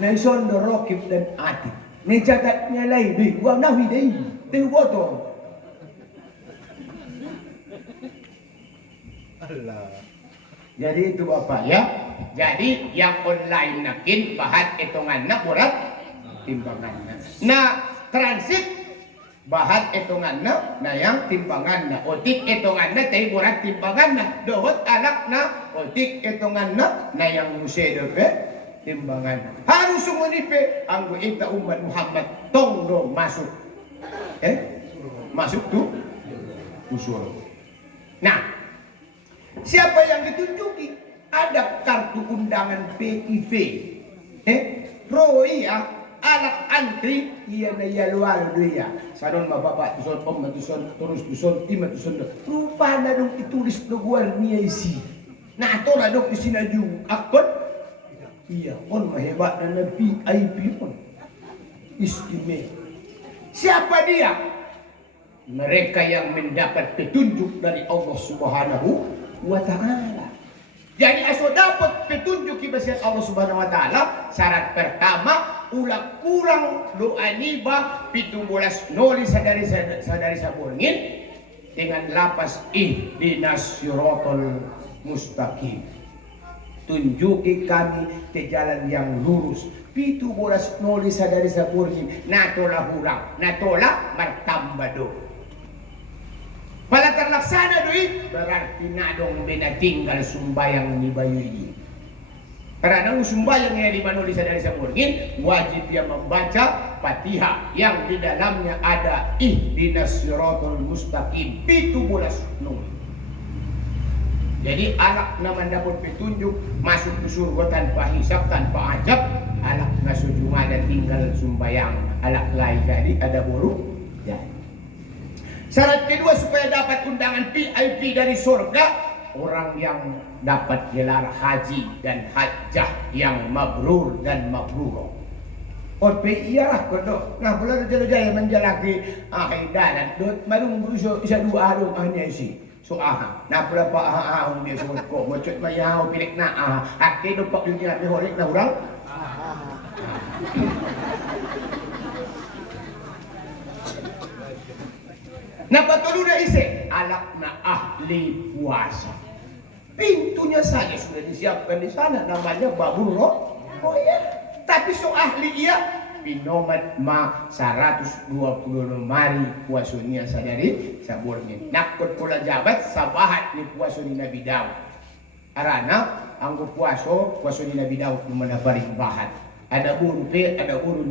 Naison do Rokib dan Atik. Ni catatnya lain di gua nahi dei. Teu boto. Allah. Jadi itu Bapak ya. Jadi yang online nakin bahat hitunganna urat timbanganna. Nah, transit bahat hitunganna na yang timbanganna. Otik hitunganna teh urat timbanganna. Dohot alakna otik hitunganna na yang musedo timbangan harus sumunipe anggo ita umat Muhammad tongdo masuk masuk tuh usul. Nah, siapa yang ditunjuki ada kartu undangan PIV roya anak antri iya na yalual dia sanon bapak tuson om tuson terus tuson tim tuson rupa na dong ditulis do guar niya isi nah to na dong isinaju akon. Iya, on mahebat dan VIP pun istimewa. Siapa dia? Mereka yang mendapat petunjuk dari Allah Subhanahu wa Ta'ala. Jadi asal dapat petunjuk dari Allah Subhanahu wa Ta'ala, syarat pertama ulah kurang doa niba 17 noli sadari saburngin dengan lapas ihdinas siratal mustaqim. Tunjuki kami ke jalan yang lurus. 17 noli sadari saburngin natola hurang, natola martambado. Pala terlaksana doi berarti nadong tinggal sumbayang ni bayu ini. Karena sumbayang yang 5 noli sadari saburngin wajib dia membaca Fatihah yang di dalamnya ada ihdinas siratal mustaqim 17 noli. Jadi anak nama dapat petunjuk masuk ke surga tanpa hisab, tanpa ajab. Anak nasujuma dan tinggal sumbayang. Anak lain jadi ada buruk. Jadi. Syarat kedua supaya dapat undangan VIP dari surga, orang yang dapat gelar haji dan hajjah yang mabrur dan mabrur. OP iyalah kodo. Nah, pula jalo jaya menjalaki dalan. Dot malung berusaha isa dua arung hanya isi. So na pula pa dia semut ko mocot mayaw pilik na ake do pak dunia ni holik na urang na patulu na ise alak na ahli puasa pintunya saja sudah disiapkan di sana namanya babur oh ya tapi so ahli iya binomat ma 120 lemari puasunia sadari saburngin nakut pula jabat sabahat ni puasuni Nabi Daud arana anggo puasuni Nabi Daud lumana paling bahat ada uru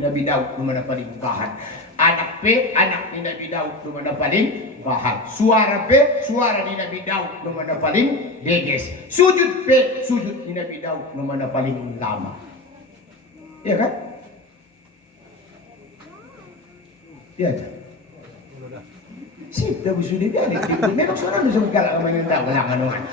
Nabi Daud lumana paling bahat anak anak ni Nabi Daud lumana paling bahat suara ni Nabi Daud lumana paling deges sujud ni Nabi Daud lumana paling lama ya kan. Ya, Sip, dah sudah biar memang seorang bisa galak main tak belang anuan.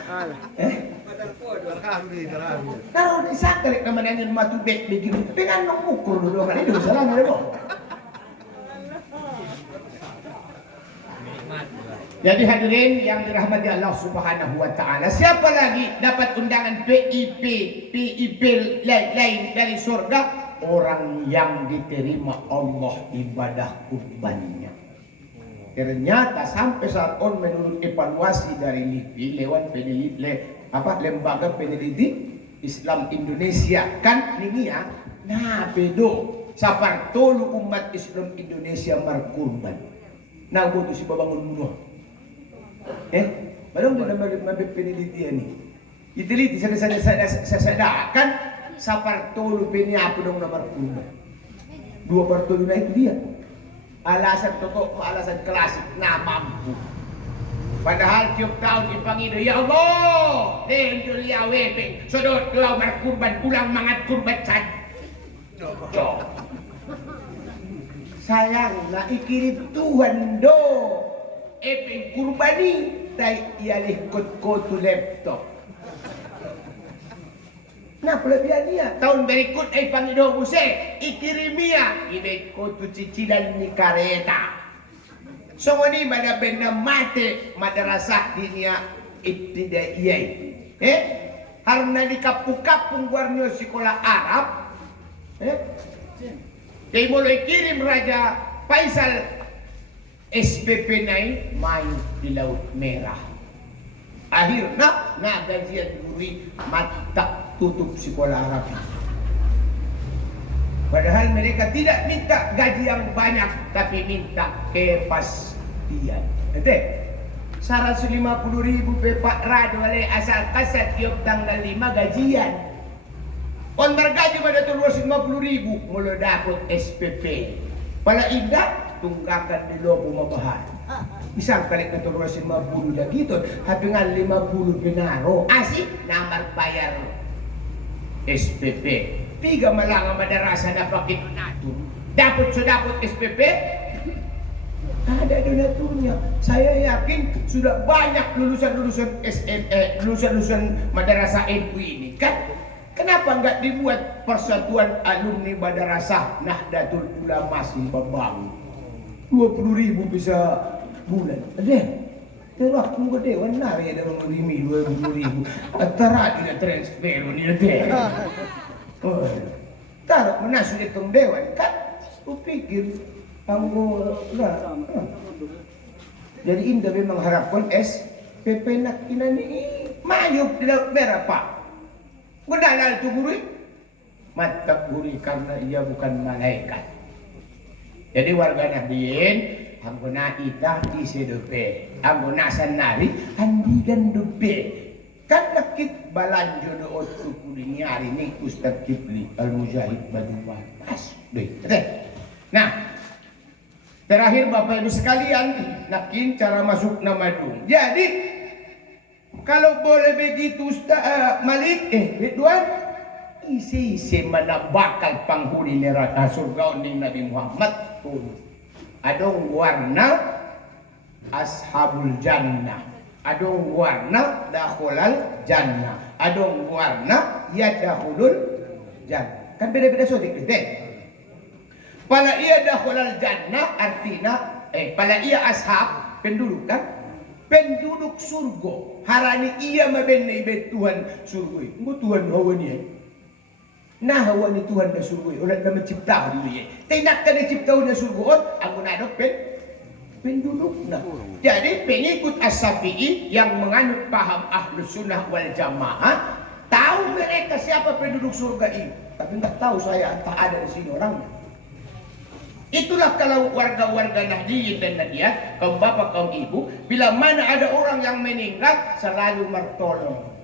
Kalau disakalik naman yang matu bek begini, tapi kan mengukur dulu kan itu salah nggak dong. Jadi hadirin yang dirahmati Allah Subhanahu wa taala, siapa lagi dapat undangan PIP lain dari surga? Orang yang diterima Allah ibadah kurbannya. Ternyata sampai saat on menurut evaluasi dari LIPI lewat lembaga peneliti Islam Indonesia kan ini ya, nah bedo sapar tolu umat Islam Indonesia markurban. Nah butuh si babangun bunuh. Baru dalam penelitian ini. Diteliti saya kan sapar tolu peni apa dong nomor kurban. 2/3 itu dia. Alasan toko, alasan klasik, nah mampu. Padahal tiap tahun dipanggil, ya Allah, tentu liya wepeng, sodot kau berkurban, pulang mangat kurban saja. Sayang, na ikirim Tuhan do, epeng kurbani, tay ialih kot tu laptop. Nah pelabiannya tahun berikut panggil do buse, ikirimia, ibet kot tu cicilan ni kareta. So ini pada benda mati madrasah dinia ibtidaiyah. Harna di kapung-kapung guarnyo sekolah Arab. Kay mulai kirim Raja Faisal SPP naik main di Laut Merah. Akhirnya na gajian guri mata tutup sekolah Arab. Padahal mereka tidak minta gaji yang banyak, tapi minta kepastian. Saran 50.000 Pak Rado oleh asal kasat tiap tanggal 5 gajian. On bergaji pada turun 50.000 mulai dapat SPP. Pala indah tunggakan di lobo mabahan. Isang kali na turun 50 dah gitu, tapi ngan 50 pinaro. Asik namar bayar SPP. 3 malang madrasah na pakit donatur. Dapat SPP? Ada donaturnya. Saya yakin sudah banyak lulusan madrasah NU ini kan. Kenapa enggak dibuat persatuan alumni madrasah Nahdlatul Ulama si Babang? 20.000 bisa bulan. Ada. Terus aku gede benar ya dalam 20.000. Antara tidak transfer ni ada. Oh, taruh mana sudah tong dewan kan? Kupikir kamu lah. Jadi indah memang harapkan SPP nak ini mayuk di Laut Merah Pak. Bedalal tu guru, mata guru karena ia bukan malaikat. Jadi warga Nahdien, anggona itah di sedope, anggona sanari andigan dope. Kan nakit balanjo do otu kulinya hari ini Ustaz Kipli Al-Mujahid Baduwan pas deh. Nah terakhir Bapak Ibu sekalian nakin cara masuk nama Madung. Jadi kalau boleh begitu Ustaz Malik Ridwan isi mana bakal penghuni neraka surga ning Nabi Muhammad tuh. Adong warna ashabul jannah. Adong warna dakhulal jannah. Adong warna yadakhulul jannah. Kan beda-beda sotik gitu. Pala ia dakhulal jannah artinya pala ia ashab penduduk kan? Penduduk surga. Harani ia mabenne ibet Tuhan surga. Engko Tuhan hawa ni. Nah hawa ni Tuhan da surga. Ulah da mencipta dia. Tindak ka dicipta da surga, aku nadok penduduk. Nah, jadi pengikut As-Syafi'i yang menganut paham Ahlus Sunnah wal Jamaah tahu mereka siapa penduduk surga ini, tapi nggak tahu saya entah ada di sini orangnya. Itulah kalau warga-warga Nahdliyin dan Nahdiyat, kaum bapak, kaum ibu, bila mana ada orang yang meninggal selalu bertolong.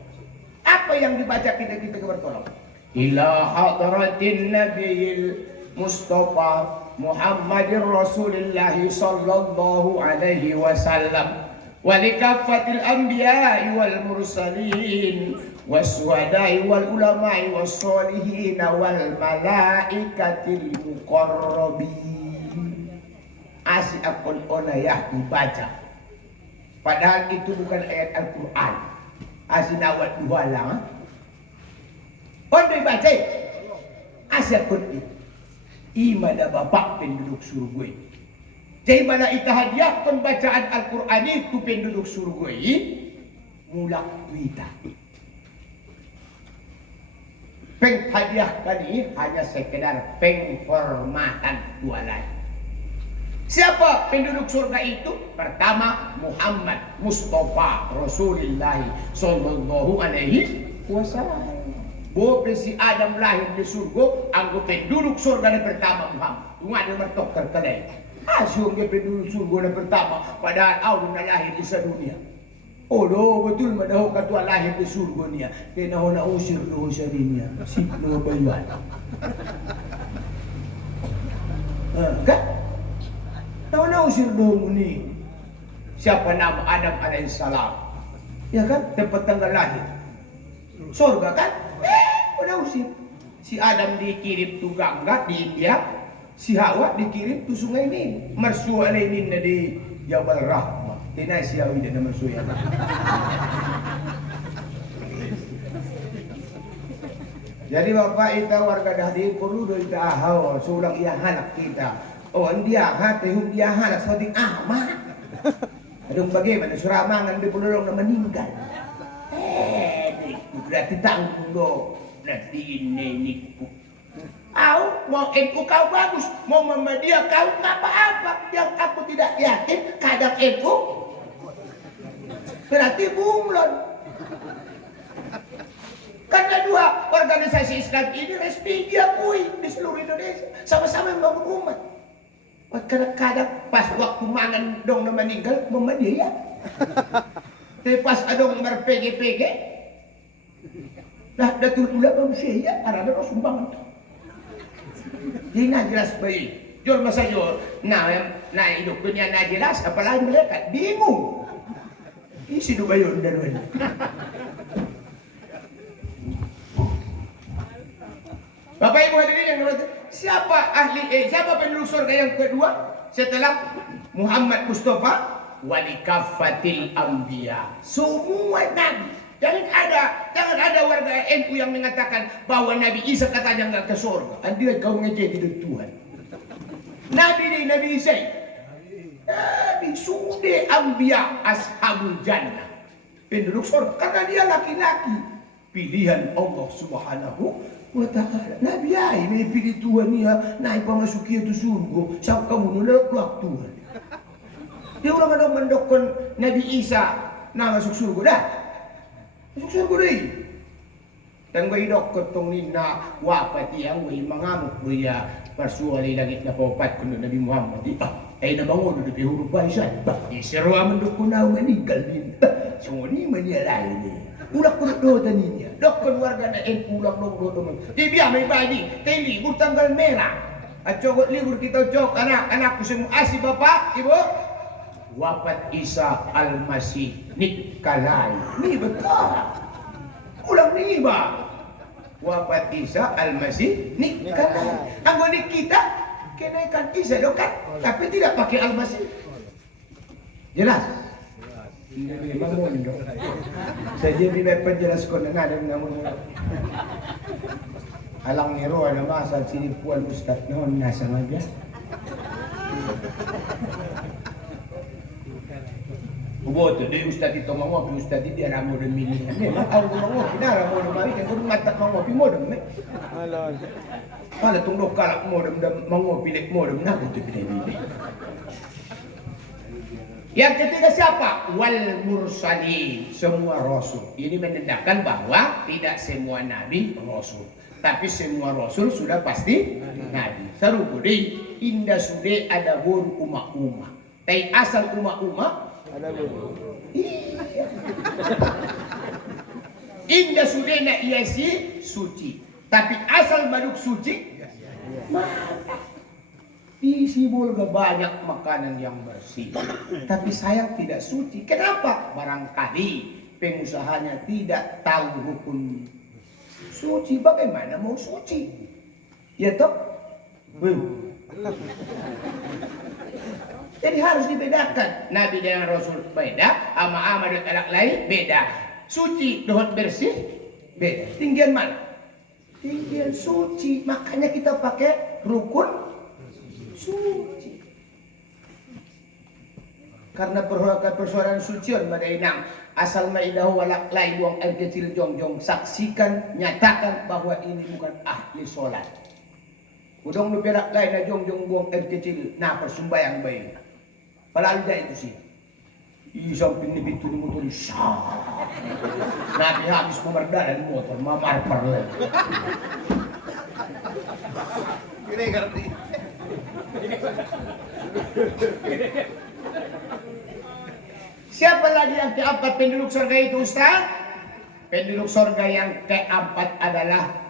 Apa yang dibaca kita bertolong? Ila hadratin Nabiyil Mustafa Muhammadir Rasulullah sallallahu alaihi wasallam wa likaffatil anbiya'i wal mursalin waswadai wal ulama'i was solihin wal malaikatil muqarrabin. Asy akun onayah dibaca Padahal itu bukan ayat Al-Quran. Asinawat dua lang. Ondoi baca. Asya Quran. Imana bapak penduduk surga. Jadi mana itahadiahkan bacaan Al-Quran itu penduduk surga. Mulak tuita. Penghadiahkan ini hanya sekedar penghormatan tualai. Siapa penduduk surga itu? Pertama, Muhammad Mustafa Rasulullah Sallallahu Alaihi Wasallam. Bahwa si Adam lahir di surga, anggap penduduk surga yang pertama Muhammad. Tunggu ada mertok terkelai. Asyong dia penduduk surga yang pertama, padahal Allah lahir di sedunia. Oh do betul madaho katua lahir di surga niya. Dia naho na usir do sa niya. Sip na baywan. Kan? Naho na usir do ni. Siapa nama Adam alaihissalam? Ya kan? Tempat tanggal lahir. Surga kan? Udah usir. Si Adam dikirim tu Gangga di India. Si Hawa dikirim tu Sungai Nil. Marsu alaihin na di Jabal Rahmah. Tinay siya udah nama suya. Jadi bapak itu warga dahdi perlu dari tahu sulang ia halak kita. Oh dia hati dia halak soting mah. Adung bagaimana suramangan di pulurong na meninggal. Berarti tanggung do. Berarti ini nipu. Mau NU kau bagus, mau Muhammadiyah kau apa-apa. Yang aku tidak yakin kadang NU berarti bunglon. Karena dua organisasi Islam ini resmi diakui di seluruh Indonesia. Sama-sama membangun umat. Kadang-kadang pas waktu mangan dong na meninggal Muhammadiyah. Tapi pas adong merpege-pege. Nah, datul ulama manusia karena ada sumbangan. Di na jelas baik. Jual masa jual. Nah hidup dunia na jelas. Apalagi mereka bingung. Isi do bayon dan Bapak Ibu hadirin yang berarti siapa penduduk surga yang kedua setelah Muhammad Mustafa? Wali kafatil anbiya. Semua nabi. Jangan ada warga NU yang mengatakan bahwa Nabi Isa katanya nggak ke surga. Dia kau ngejek hidup Tuhan. Nabi Isa. Nabi sude anbiya ashabul jannah. Penduduk surga karena dia laki-laki. Pilihan Allah Subhanahu wa ta'ala. Nabi ay may pilih Tuhan niya na ipamasuki ito surga. Sa kamu nulak Tuhan. Dia orang ada mendokon Nabi Isa na masuk surga dah. Masuk surga dah. Dan gue idok ketong nina wapat yang gue mengamuk gue ya persuali langit na paupat kuno Nabi Muhammad. Ay nabangon na huruf baisan. Seru aman dokon na meninggal din. Semua ni manialay ni. Ulak ko do taninya. Dokon warga na ulang dong. Tibia may badi. Tay libur tanggal merah. At cogot libur kita cok anak-anak ko semua asi bapak, ibu. Wafat Isa Al-Masih Nikalay. Ni betul. Ulang ni ba? Wafat Isa Al-Masih Nikalay. Anggo kita kenaikan Isa dong kan? Tapi tidak pakai Al-Masih. Jelas? Hindi memang mundo. Saja bila penjelas ko na nga naman. Alang ni Roa na masa sinipuan Ustad noon nasa mga. Uboto, di Ustad ito mangopi, Ustad di ramo ng milihan. Memang ako mangopi na ramo ng milihan. Kung matak mangopi mo dong. Pala itong lokalak mo dong mangopi mo dong na ito pinabili. Yang ketiga siapa? Wal mursalin, semua rasul. Ini menandakan bahwa tidak semua nabi rasul, tapi semua rasul sudah pasti nabi. Seru budi, indah sude ada bun uma-uma. Tapi asal uma-uma ada bun. Indah sude na iasi suci, tapi asal baduk suci mata. Di Sibolga banyak makanan yang bersih, tapi sayang tidak suci. Kenapa? Barangkali pengusahanya tidak tahu rukun suci. Bagaimana mau suci? Ya toh? Jadi harus dibedakan. Nabi dengan Rasul beda, ama dan alak lain beda. Suci dohot bersih beda. Tinggian mana? Tinggian suci. Makanya kita pakai rukun suci. Karena persoalan suci on madainang asal maidah walak lain buang air kecil jong-jong, saksikan, nyatakan bahwa ini bukan ahli sholat. Udang lu pelak lain na jong-jong buang air kecil, nah persumbayang bayi. Padahal dia itu sih. Di samping ni pintu di motor di sah. Nabi habis memerdah di motor, mamar perlen. Gini ngerti. Siapa lagi yang keempat penduduk surga itu, Ustaz? Penduduk surga yang keempat adalah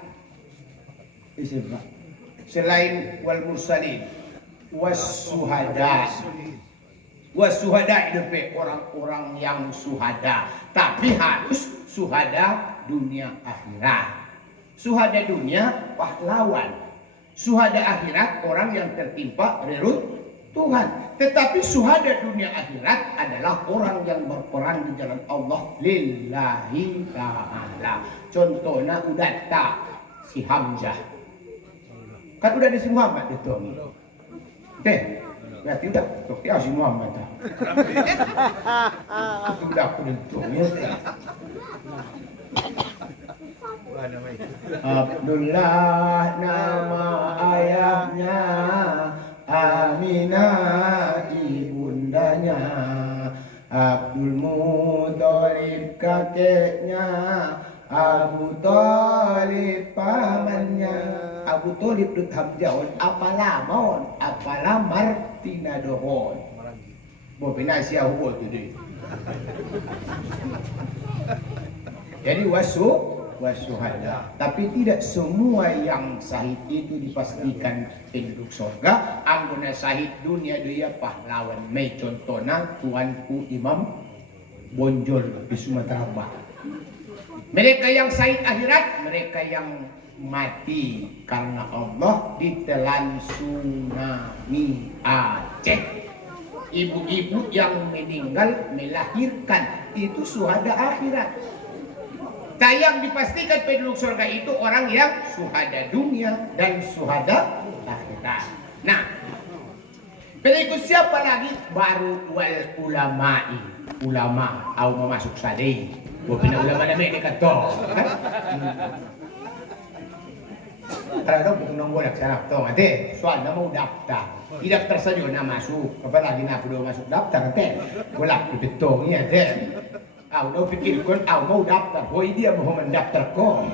selain wal mursalin was suhada. Wasuhada itu orang-orang yang suhada, tapi harus suhada dunia akhirat. Suhada dunia pahlawan, suhada akhirat orang yang tertimpa rerut Tuhan. Tetapi suhada dunia akhirat adalah orang yang berperang di jalan Allah lillahi ta'ala. Contohnya udah tak si Hamzah, kan udah di si Muhammad itu deh. Berarti udah tapi si Muhammad dah. Itu udah penentu ya. Abdullah nama ayahnya, Aminah ibundanya, Abdul Muthalib kakeknya, Abu Thalib pamannya. Abu Thalib dut hamjaon apalah maon apalah martina dohon bo penasiah huo tu deh. Jadi wasuhada, tapi tidak semua yang syahid itu dipastikan penduduk surga. Anggona syahid dunia dia pahlawan. Mai contohnya tuanku Imam Bonjol di Sumatera Barat. Mereka yang syahid akhirat, mereka yang mati karena Allah ditelan tsunami Aceh. Ibu-ibu yang meninggal melahirkan itu suhada akhirat. Yang dipastikan penduduk surga itu orang yang suhada dunia dan suhada akhirat. Nah, berikut siapa lagi? Baru wal ulama'i. Ulama, au mau masuk sadai. Bukan ulama namanya kata. Kalau dong betul nongol sana, tahu nggak? Soalnya mau daftar, di daftar saja nak masuk. Apalagi nak perlu masuk daftar, teh. Golak di betul ni ada. Udah pikir kon, mau daftar, hoi dia mau mendaftar kok.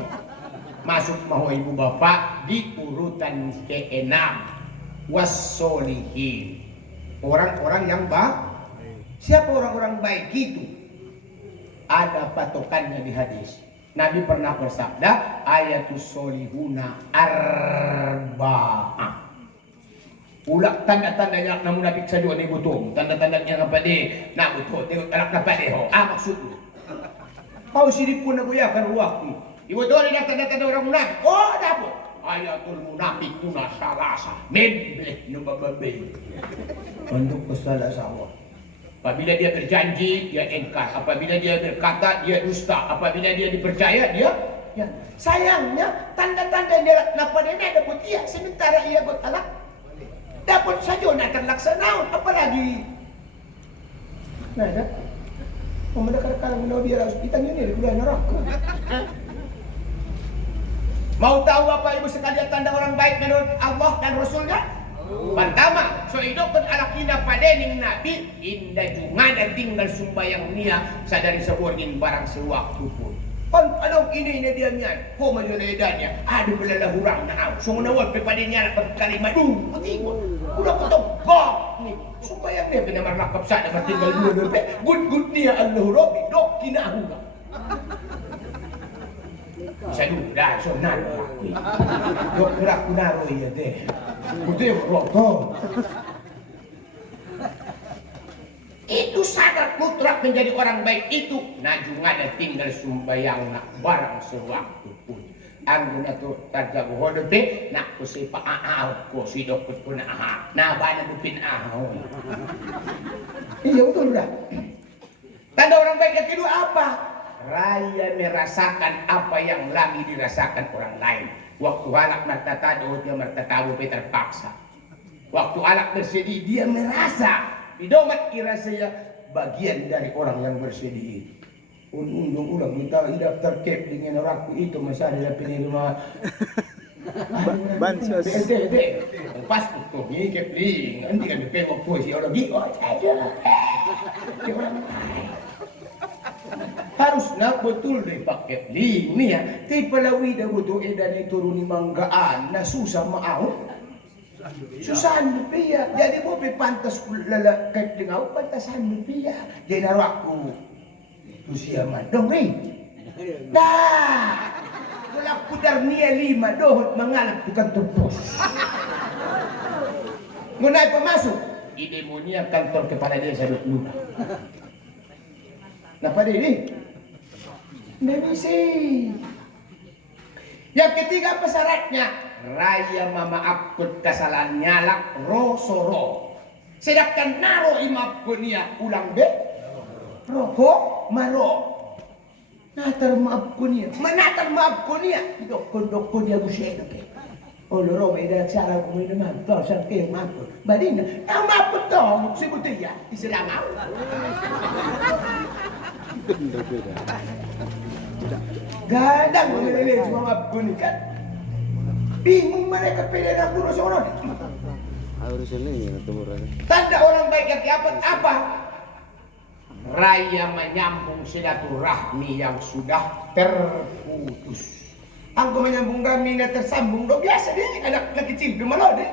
Masuk mau ibu bapak di urutan ke-6 wassolihin. Orang-orang yang baik. Siapa orang-orang baik itu? Ada patokannya di hadis. Nabi pernah bersabda, ayatus solihuna arba'ah. Ulak tanda-tandanya nak munafik saja ni betul. Tanda-tandanya apa dia? Nak betul. Tengok anak dapat dia. Maksudnya. Kau sini pun aku ya kan waktu. Ibu tahu ada tanda-tanda orang munafik. Oh, dapat. Ayatul munafik tuna salasa. Membleh nubababe. Untuk kesalah sawah. Apabila dia berjanji, dia engkar. Apabila dia berkata, dia dusta. Apabila dia dipercaya, dia ya. Sayangnya, tanda-tanda dia dapat ini ada buat ia. Sementara ia buat anak, dapat saja nak terlaksana. Apalagi, nah ada. Memendekar kalau menau dia harus kita ini di bulan neraka. Mau tahu apa ibu sekalian tanda orang baik menurut Allah dan Rasulnya? Pertama, so hidupkan anak kita pada ning Nabi indah junga dan tinggal sumbayang nia sadari seborgin barang sewaktu pun. Kan anong ini dia niyan, ko majuledannya, ada belalah hurang na so menawag pada niya na kalimat putingon. Udah ketebak nih, sumbayang niya pinamarlakap sa na matinggal dulu good niya Allah Rabbi dok kinahuna. Sa duda, so nalo laki. Dok gerak kunaro iya deh. Putih rokok. Itu sadar mutlak menjadi orang baik itu najungan dan tinggal sumbayang nak barang sewaktu pun. ang na to tarja ko hodope nak ko si paaaw ko si dokot ko na aha na ba na dupin ahaw iya betul dah tanda orang baik yang kedua apa raya merasakan apa yang lagi dirasakan orang lain waktu alak martatado dia martatawo terpaksa waktu alak bersedih dia merasa idomat irasanya bagian dari orang yang bersedih itu undung ulang kita hidup terkep dengan orangku itu masa ada penerima bansos pas itu ni kepling nanti kan dipengok tu si orang gigi harus nak betul deh pak kepling ni ya tapi pelawi dah betul edan itu turuni manggaan na susah mau susah ya jadi mau pantas lala kepling au pantasan ya jadi aku usia dong dah wala pudar niya 5 dohot mangalap bukan tupos ngunay pamasok ide mo niya kantor kepala dia sa luna napa ini nebisi yang ketiga pesyaratnya raya mamaafkan kesalahan nyalak rosoro sedangkan naro imapkan niya ulang be roho maro natar maaf ko niya manatar maaf ko niya dok ko dia buseno ke o loro may dak sara ko may naman to sa ke maaf ko badin na maaf ko to si butiya isilangaw gadang menilai semua maaf ko ni kan bingung mereka pede na puro sa oron harus ini tanda orang baik yang apa raya menyambung silaturahmi yang sudah terputus. Angko menyambung rahmi na tersambung do biasa deh anak kecil di mana deh.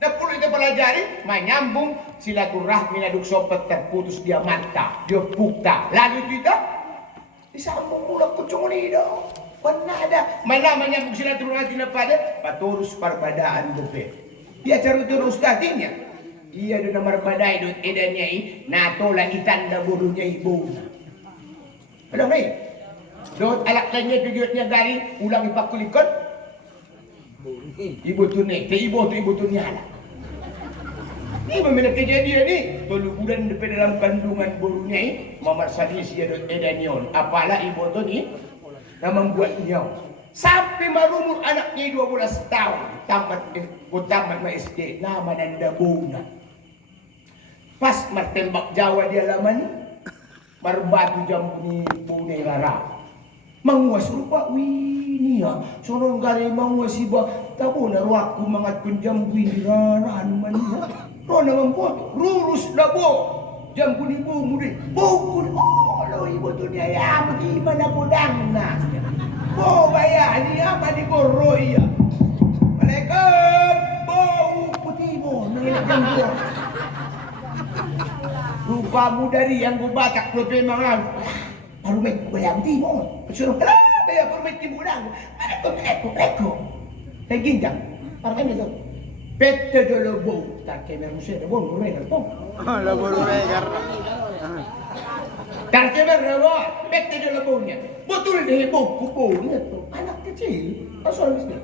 Na perlu kita pelajari menyambung silaturahmi na duksopet terputus dia mata, dia pukta. Lalu kita disambung mula kucung ni do. Pernah ada mana menyambung silaturahmi na pada paturus perbedaan dope. Dia carutur ustadinya. Dia do nomor badai do edannya natola itanda burunya ibu. Ada ni? Dot alaknya tujuannya dari ulang ipakulikon. Ibu tu ni, ibu tu nyala. Ini memang kejadian ni. 3 bulan depan dalam kandungan burunya mamar sadis dia do edanyon. Apalah ibu tu ni yang membuatnya. Sampai marumur anaknya 12 tahun. Tamat SD nama Nanda Buna. Pas martembak Jawa dia lama ni marbatu jambuni bunyi rara manguas rupa wini ya sorong gari manguas iba tabo na ruaku mangat kun jambuni rara man ya rona mampoto rurus labo jambuni bumudi bukun lo ibu tu dia ya bagaimana podang na bo baya ni apa di boroya Assalamualaikum bau putih mo nangilak jambuni rupamu dari yang ku batak lebih mangan parumit ku bayang timo suruh kenapa ya parumit timo lang ada pemleko kayak ginjang parang itu pete dolo bo tak kemer musya bo rumegar to lo rumegar tak kemer bo pete dolo bo nya betul deh bo kuponya to anak kecil asal bisnya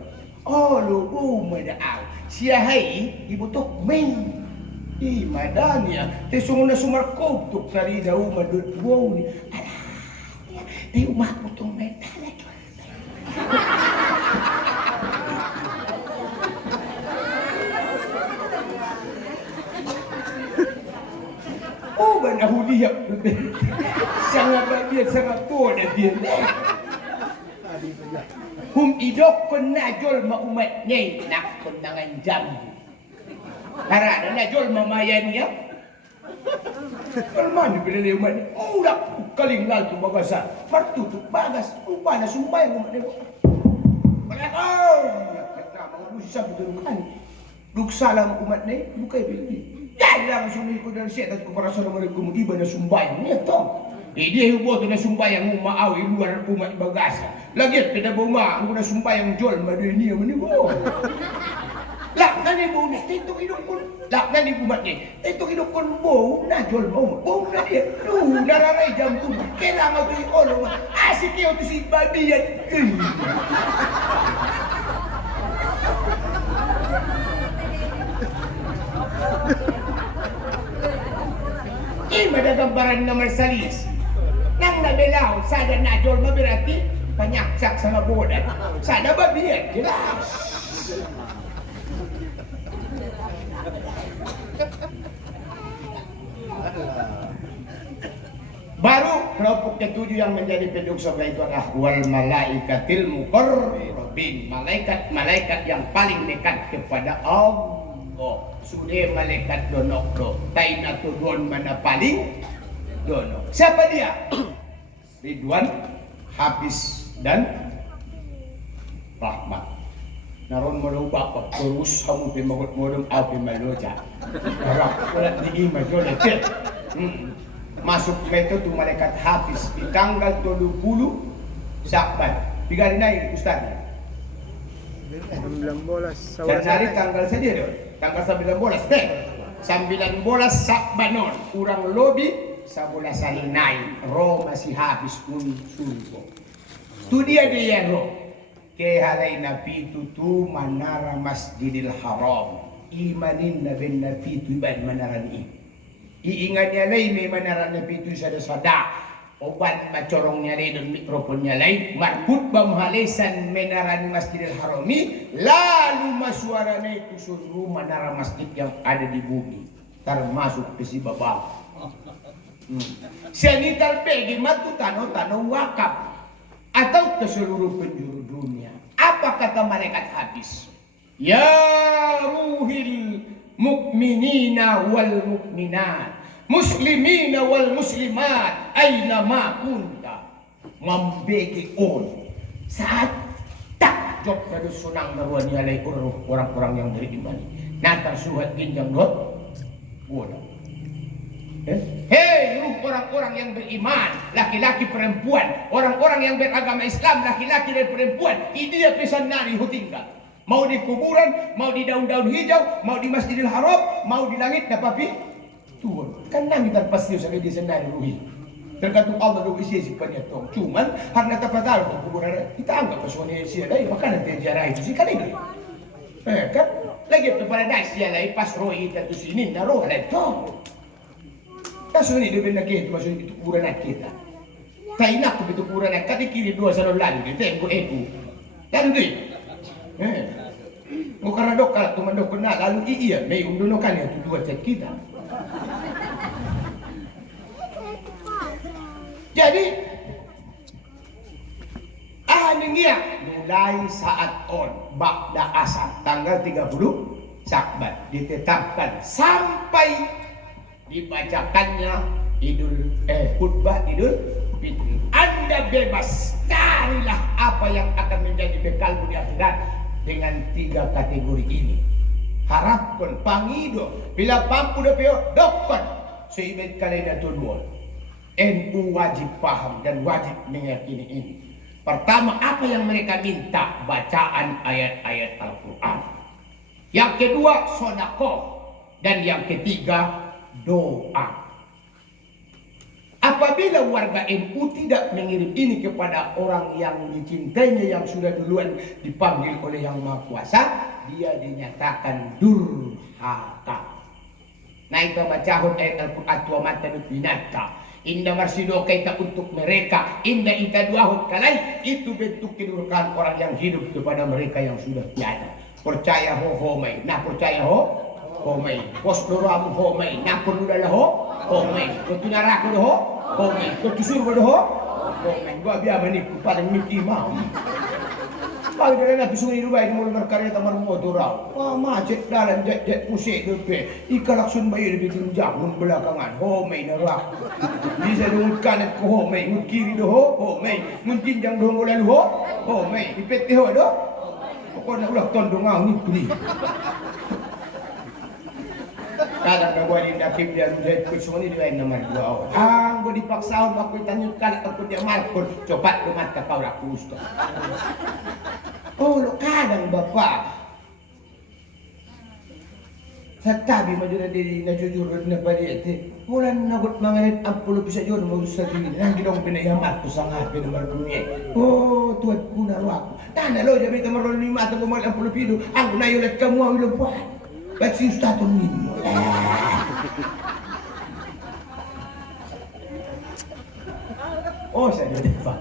oh lo bo medaaw siya hai dibutok main Ih, madanya. Te sungo na sumarkob tuk tari daw madud wow ni. Alah, te umaku tong mentala ko. Oh, ba nahuliyap sangat bagian sangat tua na dia. Idok ko najol maumat nyay nakon nangan jambu. Karena najol mamayan niya. Kalman bila niya man. Ulak kalingal tu bagasa. Martutuk bagas. Upa na sumbay mo man. Malakaw! Mga lusisa budurungan. Dugsalang umat na eh. Bukay pilih. Yan lang sumay ko dahil siya. At kumparaso naman ang kumudiba na sumbayang niya to. Dia hubo to na sumbayang umaaw. Iluar umat bagasa. Lagit pinabuma. Ang na sumbayang jol. Madoy niya manigo. Lak na ni bau ni, tito hidup pun. Lak na ni bumat ni, tito hidup pun bau na jol bau na dia. Nararay jam tu, kailangan tu olo. Asik yo tu si babi yan. Ada gambaran na marsalis nang nabelaw sada najol mabirati panyaksak sama bodan sada babian jelas baru kelompok ketujuh yang menjadi penduduk surga itu adalah wal malaikatil muqarrabin, malaikat-malaikat yang paling dekat kepada Allah. Sudah malaikat donok do taina tudon mana paling donok. Siapa dia? Ridwan, Hafiz dan Rahmat. Naron mo bapak terus kamu pimagot modong api maloja. Harap ulat di imaj masuk itu tu malaikat Hafiz di tanggal 30 Syakban. 3 hari naik Ustaz. 19 Januari tanggal saja dong. Tanggal 19 deh. 19 Syakbanon. Kurang lebih 11 hari naik. Roh masih habis unsurgo. Tu dia roh. Kehalai Nabi tu manara Masjidil Haram. Imanin Nabi itu ibadah manara ni. Iingatnya lain may manara Nabi itu sada-sada. Obat macorongnya lain dan mikrofonnya lain. Markut bamhalesan menara di Masjidil Harami. Lalu masuaranya itu seluruh menara masjid yang ada di bumi. Termasuk ke si babang. Senital pegi matu tanah wakaf. Atau ke seluruh penjuru dunia. Apa kata malaikat Hafiz? Ya ruhil mukminina wal mukminat. Muslimina wal muslimat aina ma kunta mambegi on saat tak job dari sunang naruan yalai orang-orang yang beriman nanti suhat ginjang dot bodoh hei orang-orang yang beriman laki-laki perempuan orang-orang yang beragama Islam laki-laki dan perempuan ini dia pesan nari tinggal mau di kuburan mau di daun-daun hijau mau di Masjidil Haram mau di langit dapat Tuhan, kan nami tanpa serius sampai dia sendiri ruhi. Tergantung Allah dulu isi penyetung. Cuman karena tak tahu ke kuburan kita anggap personil sia lain maka nanti ziarah itu sih kan ini. Kan lagi kepada dah sia lain pas roh kita tu sini na roh lain tu. Kasus ini dia benar kita masuk itu kuburan kita. Kainak tu itu kuburan kita di kiri 2 salon lalu dia tengok eku. Lalu dia. Karena dok kalau tu mandok kena lalu iya, may undunokan ya tu 2 cek kita. Jadi akhirnya mulai saat on ba'da asar tanggal 30 Syakban ditetapkan sampai dibacakannya khutbah Idul Fitri. Anda bebas carilah apa yang akan menjadi bekalmu di akhirat dengan 3 kategori ini. Harapkan pangido bila pampu dapio dokon seibet kalenda tudon. NU wajib paham dan wajib meyakini ini. Pertama, apa yang mereka minta? Bacaan ayat-ayat Al-Quran. Yang kedua, sedekah. Dan yang ketiga, doa. Apabila warga NU tidak mengirim ini kepada orang yang dicintainya yang sudah duluan dipanggil oleh Yang Maha Kuasa, dia dinyatakan durhaka. Naik bacaan ayat Al-Quran tua mata binata. Indah marsido kita untuk mereka, indah ita duahut kalai, itu bentuk kedurhakaan orang yang hidup kepada mereka yang sudah tiada. Percaya ho homai, nah percaya ho homai, pos doramu homai, nah perludalah ho homai, kutu naraku ho homai, kutu surga ho homai. Gua biar menipu paling Mickey Mouse. Pagi dari nabi sungai Dubai di mulai berkarya tamar motor raw. Wah macet dalam jet musik depe. Ika laksun bayi lebih tunjang mun belakangan. Homai narak. Bisa dengan kanan ke homai, mun kiri do homai, mun tinjang do lalu homai. Ipet ho do. Pokoknya ulah tondong ngau ni beli. Kadang dah buat indakip dia menjadi personil dia nomor 2. Ang gua dipaksa aku tanyukan aku dia markun coba lu mata kau laku ustaz. Oh lo kadang bapak Sa tabi mo dyan na jujurod na paliit. Wala nagot mga net ang pulo bisa yun mo sa tingin. Ang ginong pinayamat ko sa nga pinamarunye. Oh, tuwad ko na ako. Tanalo, jabi ka maroon ni mata ko ang pulo pido. Ang nayulat ka mo ang lupuan. Ba't si Ustaton ninyo? Oh, sa iyo, diba?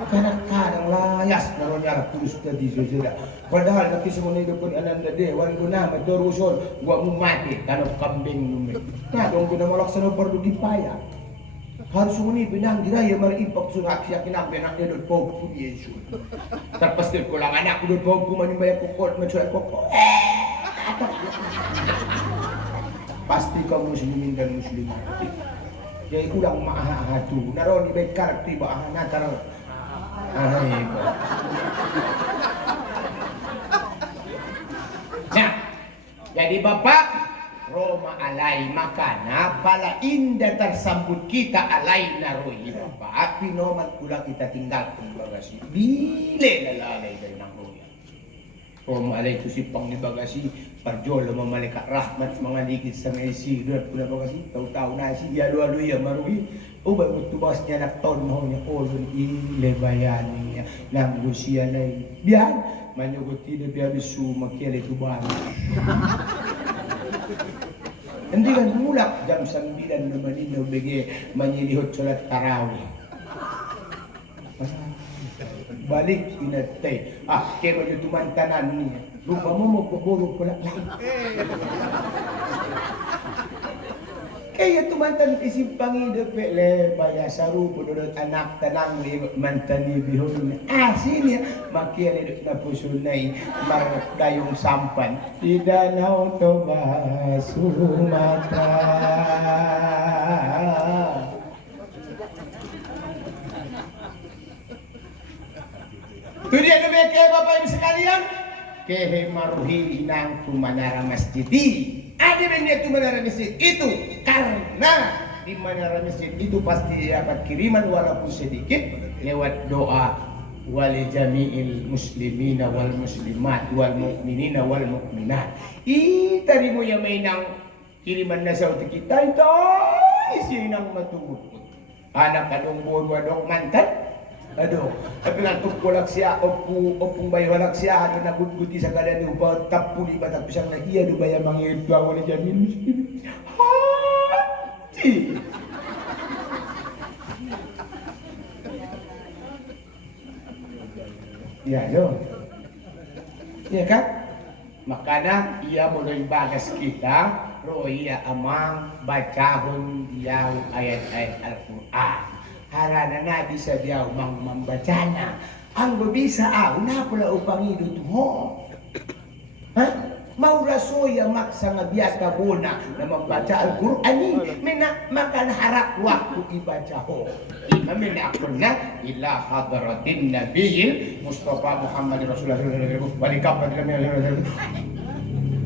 Kadang-kadang layas na ron yarap tulus na di sila. Padahal nakisa mo na ito kung ananda de, wan ko na, magdoruson, huwag mo mati, tanong kambing numi. Nadong ko na malak sa nabardo di paya. Harus mo ni pinang diraya mariimpak sa aksya kinakbi anak niya doon po po Yesu. Tapos din ko lang anak ko doon po po manimaya kukot, mansulat ko. Pasti kau muslimin dan muslimat. Jadi ulang maaha-ahatu. Naroon iba'y karakter ba aha natar. Ay ba. Nah, jadi Bapak Roma alay makana pala inda tersambut kita alay naroi Bapak pinoman ulang kita tinggal bagasi. Bile nalalay dari nang roya. Roma alay itu si pang ni bagasi parjolo mamalika rahmat mga ligid sa ngaysi doon pula bagasi taw-taw na si yalo-alo ya marui ubay mo tubas niya nakton mo niya olon ilebayan niya nang Lucia lay biyan manyugot tidak biya bisu makiali tuban. Hindi kan mulak jam 9 naman ino bege manyilihot salat tarawih. Balik inatay. Kaya mo yung tumantanan niya. Lupa mo magpapulog ko lang. Kaya tumantan isip Panginoon pele baya saru punurut anak tanang mantani bihon. Sini makialit na pusunay dayong sampan. Idanaw Tomas Sumatra. Tudian na kaya Bapak Ibu sekalian, kehe maruhi inang tumanara masjidi. Ada banyak tumanara masjid itu karena di menara masjid itu pasti dapat kiriman walaupun sedikit lewat doa wali jami'il muslimina wal muslimat wal mu'minina wal mu'minat. Tadi mo yung may nang kiriman na sa uti kita ito isi nang matubot. Anak kadong buwan dong mantan. Aduh, tapi nga tungkulak siya opung bayolak siya ano nagutguti sa kalan ni upa tapuli ba tapos ang iya do baya mangirto ako ni Jamil muslim. Hati. Ya, yo. Iya kan? Makana iya mo na bagas kita, ro iya amang bacahon diyaw ayat-ayat Al-Quran. Harana na bisa dia membacanya. Ang bisa na pula upang idut mo. Mau rasoya maksa nga biata bona na membaca Al-Quran ini makan harap waktu ibaca ho. Kami akunna ila hadratin nabiyil Mustafa Muhammad Rasulullah walikap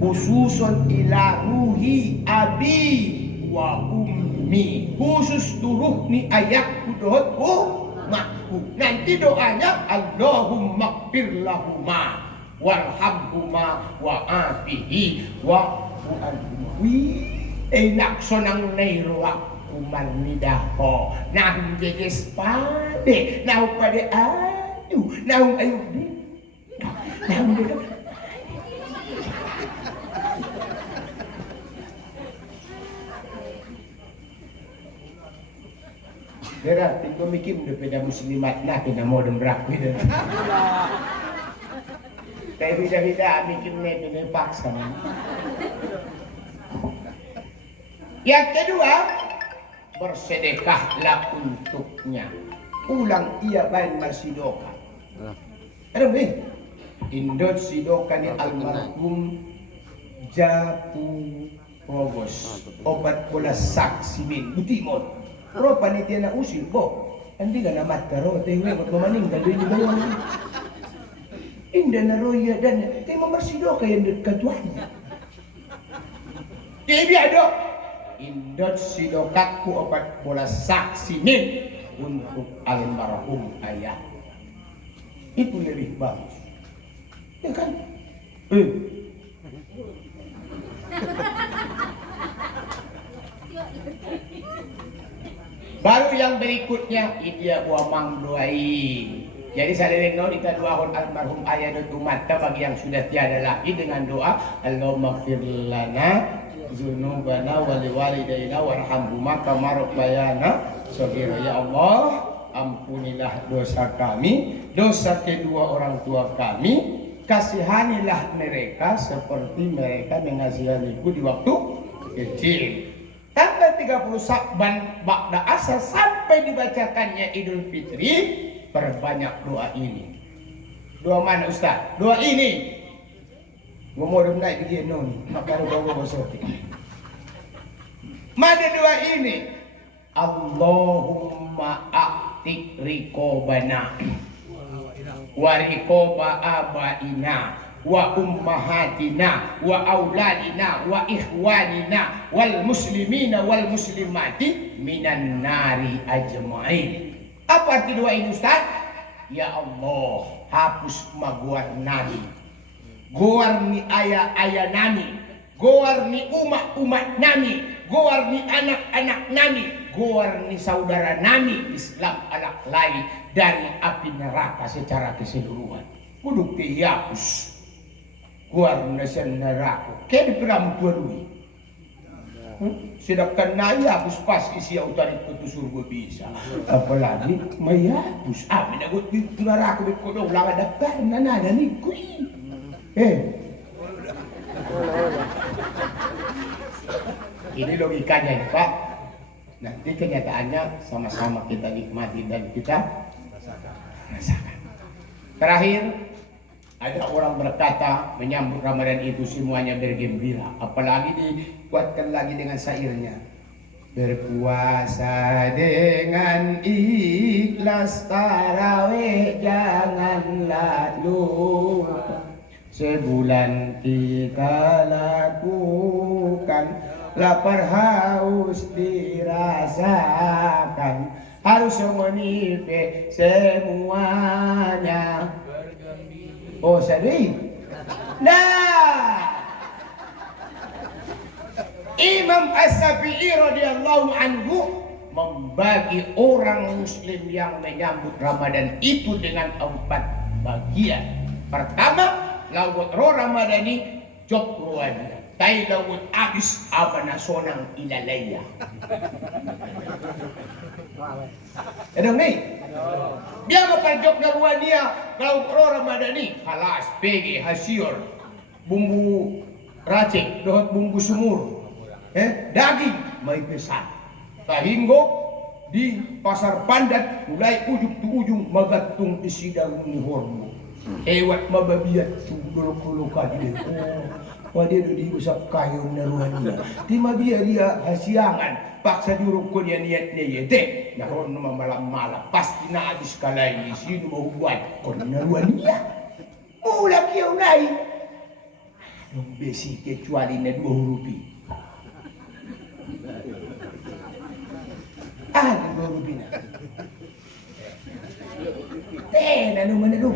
khususun ila ruhi abi wa ummi khusus turuh ni ayat kudohot makku nanti doanya Allahumma gfir lahuma warhamhuma wa afihi wa anhuma enak sonang nairwa kumarnidaho nahum jeges pade nahum pade ayu nahum ayu nahum dekat. Berarti pemikim udah pada muslimat na pinamodong beraku itu. Kayak bida-bida mikim na itu paksa. Yang kedua, bersedekahlah untuknya. Ulang ia bain marsidoka. Ada be? Indot sidoka ni almarhum Japu Pogos. Obat pula saksi min butimon. Ro panitia na usil po. Hindi ka na mataro. Tayo mo mamaninggal doon yung bawang. Hindi na roya dan. Tayo mamarsido kayo ng katuanya. Tayo biyado. Indot sidokakku opat bola saksi min untuk almarhum ayah. Itu lebih bagus. Ya kan? Baru yang berikutnya dia buamang doai. Jadi saliring no kita doakan almarhum ayah dan umatnya bagi yang sudah tiada lagi dengan doa Allahumma gfir lana dzunubana wa liwalidayna warhamhuma kama rabbayana shaghira. Ya Allah, ampunilah dosa kami, dosa kedua orang tua kami, kasihanilah mereka seperti mereka mengasihaniku di waktu kecil. Tanggal 30 Syakban ba'da asar sampai dibacakannya Idul Fitri, perbanyak doa ini. Doa mana Ustaz? Doa ini. Gua mau naik begini nih, maka bawa bosoti. Mana doa ini? Allahumma a'tik riqobana wa riqoba abaina wa ummahatina wa auladina wa ikhwanina wal muslimina wal muslimati minan nari ajma'in. Apa arti doa ini Ustaz? Ya Allah, hapus maguar nami, goar ni ayah nami, goar ni umat nami, goar ni anak nami, goar ni saudara nami Islam alak lain dari api neraka secara keseluruhan. Kudu dihapus goar nasan neraka. Kayak diperam tua dulu. Sedangkan naya hapus pas isi utari ke surga bisa. Apalagi mayapus. Minagot di neraka berkodong lawan daftar nana ni kui. Ini logikanya ini Pak. Nanti kenyataannya sama-sama kita nikmati dan kita rasakan. Terakhir, ada orang berkata menyambut Ramadan itu semuanya bergembira. Apalagi dikuatkan lagi dengan syairnya. Berpuasa dengan ikhlas tarawih janganlah lupa. Sebulan kita lakukan, lapar haus dirasakan, harus menipe semuanya. Oh sedih. Nah, Imam As-Syafi'i radhiyallahu anhu membagi orang muslim yang menyambut Ramadan itu dengan 4 bagian. Pertama, lawat ro Ramadani job ruania. Tai lawat abis abana sonang ilalaya. Ada nih? Dia memperjok naruania kalau ro Ramadani halas pegi hasior bumbu racik dohot bumbu sumur daging mai pesan sehingga di pasar Pandat mulai ujung tu ujung magatung isi daun ni hormo ewat mababiat tu dulu kadi pada di usap kayu naruania di mabia dia hasiangan paksa jurukun yang niat yete naron malam pasti na habis kalai sino mau buat kon naruania mula kiau nai dong besi kecuali na 2 huruf ada 2 huruf na tena no manalung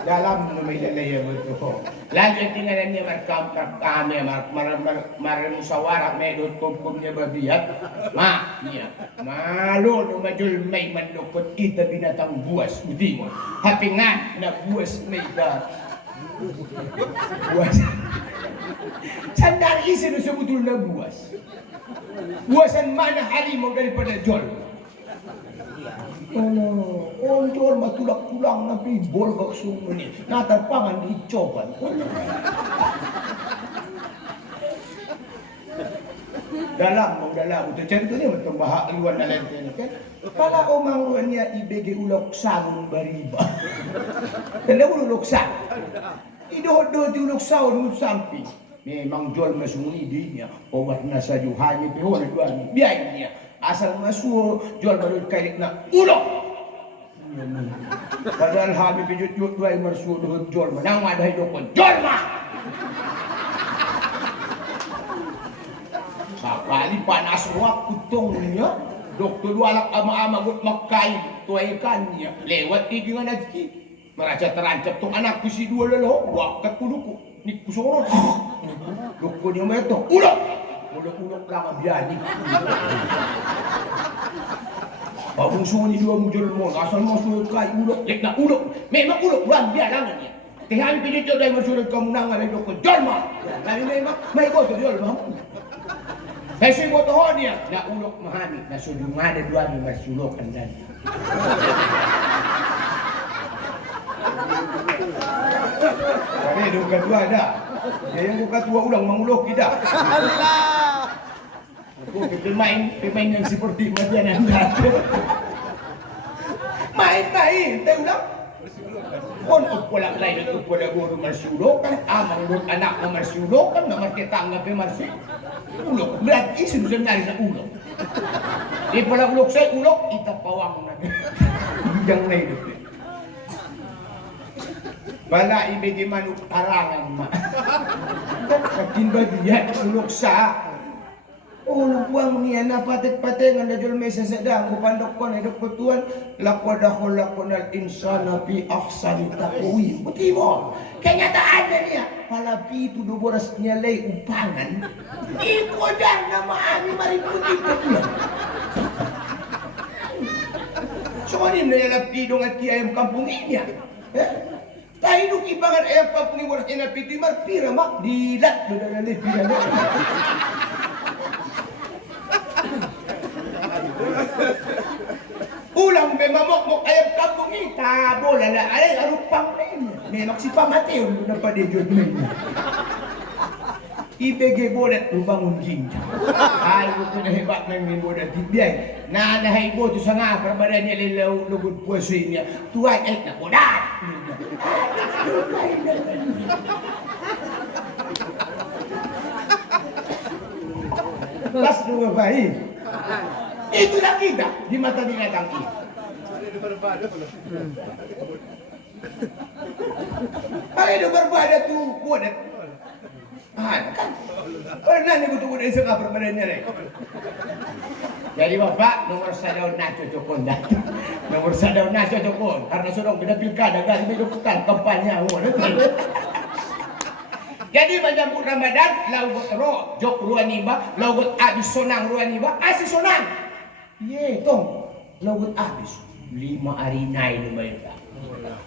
dalam numilalaya betul. Lagi tinggal niya markam kami musyawarah medot kumkumnya babiat. Niya malu no majul may mandukot ita binatang buas uti mo. Hapingan na buas may da. Buas. Sandal isi no sebetul na buas. Buasan mana harimau daripada jol. Onjol matulak-tulang na bibol kak sumuni natarpangan di coban. Dalam itu contohnya betul bahak luar dalam ini kan. Pala omang luarnya ibege ulok sangun bariba. Kena ulok sang. Ido ti ulok sangun samping. Memang jual masuni dinya. Obat nasa juhani pihon duani biayanya. Asal masuk jual baru kailik na ulok. Padahal habi pijut yut dua marsu dohon jual menang ada hidup pun jual mah. Sakali panas waktu tongnya dokter dua alak ama-ama gut makai tuai ikannya lewat di dengan lagi Meraja terancap tuh anakku si dua lelo, wakat kuluku, nik kusoro, luku dia meto, ulok lang biani. Babung sunyi dua mujur mo, asal mau suruh kai ulok, nak ulok, memang ulok bukan biarangan ya. Tehari pinjau dari masyarakat kemenangan dari dokter Jorma, kami memang mai kau tu Jorma. Kasi mo to dia, na ulok mahami, na sudungan na dua ni masulokan dan. Kami dong kedua dah. Dia yang buka tua ulang mangulok kita. Allah. Aku pemain yang seperti Madian Anda. Main, tahu tak? Pon upolak lain itu pada guru masulokan, amang lut anak na masulokan, na marketanga pe marsi. Ulok, berarti sebenarnya na ulok. Di pala ulok saya ulok, itapawang na. Yang na hidup. Bala ibigay manuk tarangan ma. Katimba dia ulok sa. Ulok buang niya na patik-patingan na jul may sasadang upandok ko na idok ko tuwan lakwadaho lakonal insana pi aksani takuwi. Buti mo, kenyataan na niya palapito do boras niya lay upangan. Ikodar na maami mariputin niya. So kanin na yalapidong at kiyayang kampungin niya. Tayo nung ibangan ayang kampungin boras niya napiti marpira mak dilat do dalali pira na. Ulang memamok-mok ayam kampung ini tabo lala ay arupang rin. Memang si pamateo na pa de jud men. Ibege bodat lubangun ginja. Ay ko na hebat nang min bodat dibiyay. Na nahibo to sa nga perbadan niya lilaw lugod puso niya. Tuway ay na bodat. Pas dua bayi. Itulah kita di mata binatang ini. Kalau itu berbeda tuh bodat. Kan? Pernah nih butuh bodat iseng apa badannya nih? Jadi bapak nomor sadaw na cocokon dah. Nomor sadaw na cocokon karena sudah beda pilkada kan menentukan kampanye. Jadi menyambut Ramadan, laugot ro, jok ruaniba, laugot abis sonang ruaniba, asih sonang. Ye, tong, laugot abis. 5 hari nai lumay da.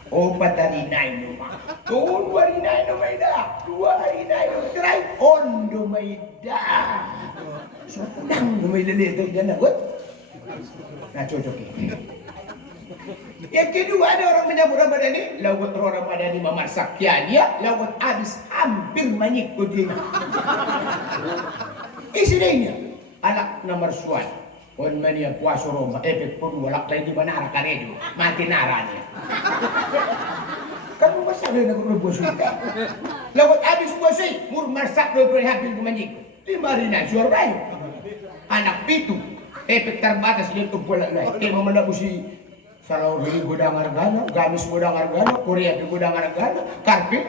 4 hari nai lumay. 2 hari nai lumay da. 2 hari nai lumay da. On lumay da. So, nang lumay lalito dyan na, what? Nachocok eh. Yang kedua ada orang menyambut Ramadan ini, laut Ramadan ini memasak dia, laut habis hampir menyikut dia. Isinya anak nomor suan, on mania puasa Roma, efek pun walak lagi di mana arah itu, mati naranya. Kamu masa ada nak puasa kita? Laut habis puasa, mur masak dua habis menyikut. 5 hari nak survei. Anak pitu, efek terbatas dia tu pula lagi. Dia memenabusi Salau di gudang hargana, gamis gudang hargana, Korea di gudang hargana, karpet,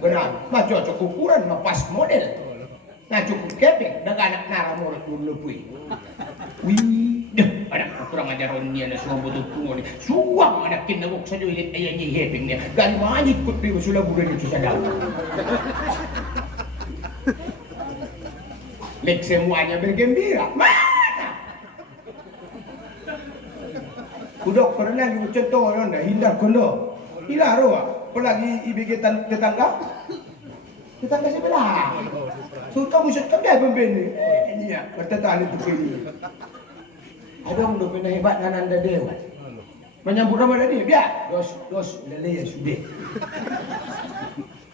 benar, mah cocok ukuran, mah pas model, nah cukup kepeng, dah anak nara mulut dulu pui, wih, dah anak kurang ajar orangnya, ada semua butuh tunggu ni, suang anak kinabuk saja ilit ayahnya hepeng dia, dan mana ikut dia sudah bulan itu sedang, lek semuanya bergembira, Udok pernah lagi contoh orang dah hindar kono. Hilaro ah. Pelagi ibigi tetangga. Tetangga sebelah. So kamu set dia pembeni. Ini ya, bertetangga itu kini. Ada orang dah pernah hebat Nanda Dewan. Menyambut Ramadan ni, biar. Dos lele ya sudah.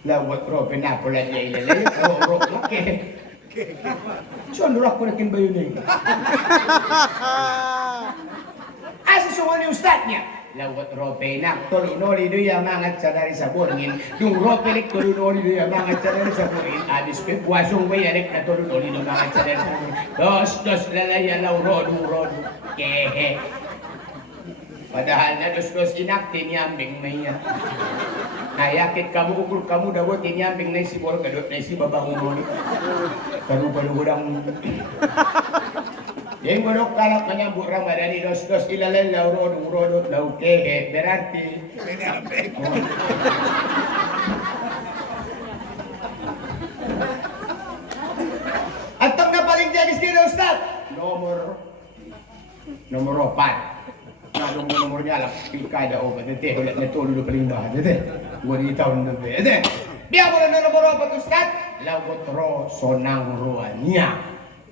Lawat ro pernah pula dia lele. Ro laki. So nurak ko nakin bayo ni. Asa semua ni ustadnya. Lawat rope nak tolunoli dia mangat sadari saborngin. Yung rope lek tolunoli dia mangat sadari saborngin. Abis pe puasong bayarek na tolunoli dia mangat sadari saborngin. Dos lalaya law rodu. Kehe. Padahal na dos inak tinyambing maya. Ayakit kamu ukur kamu dagot tinyambing na si bor gadot na si babangon. Karu pa gudang Yang bodok kalap menyambut Ramadan ini dos-dos ilalel lau rodong lau kehe berarti Ini apa? atau na paling jadi sini Ustaz nomor 4 nalong nomornya lah pilkada obat tete ulat na tulo do paling dah tete gua di tahun nanti tete dia boleh nomor 4 Ustaz laugot ro sonang ruania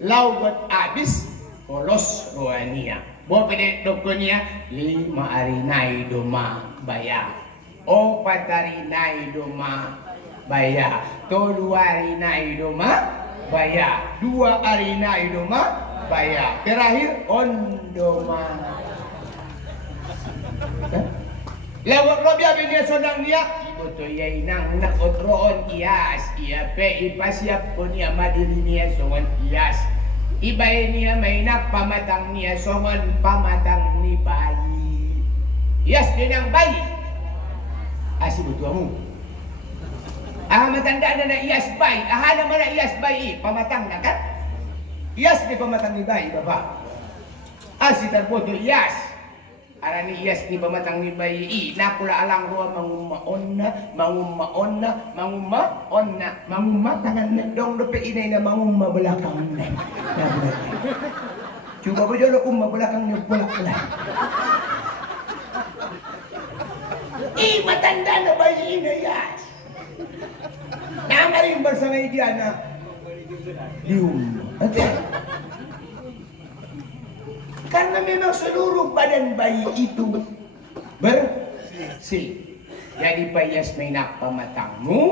laugot abis polos ruania bo pede dokonya 5 hari nai doma baya 4 hari nai doma baya to 2 hari nai doma baya 2 hari nai doma baya terakhir ondoma lawak robia binia sonang niya ibo to yay nang nakotroon iyas iya pe ipasiap ko niya madiri niya songon iyas ibay niya may pamatang niya songon pamatang ni bayi iyas din ang bayi asibo tuwa mo matanda na iyas bayi ahana man na iyas bayi pamatang na kan iyas di pamatang ni bayi baba asitar po to iyas arani iyas ni pamatang ni bayi napula alang ruwa mangumma tangan na dong dope inay na mangumma belakang na coba ba jolo umma belakang ni bulak-bulak matanda na bayi na iyas namarin bersama dia na diumma karena memang seluruh badan bayi itu bersih. Jadi payas mainak pamatangmu,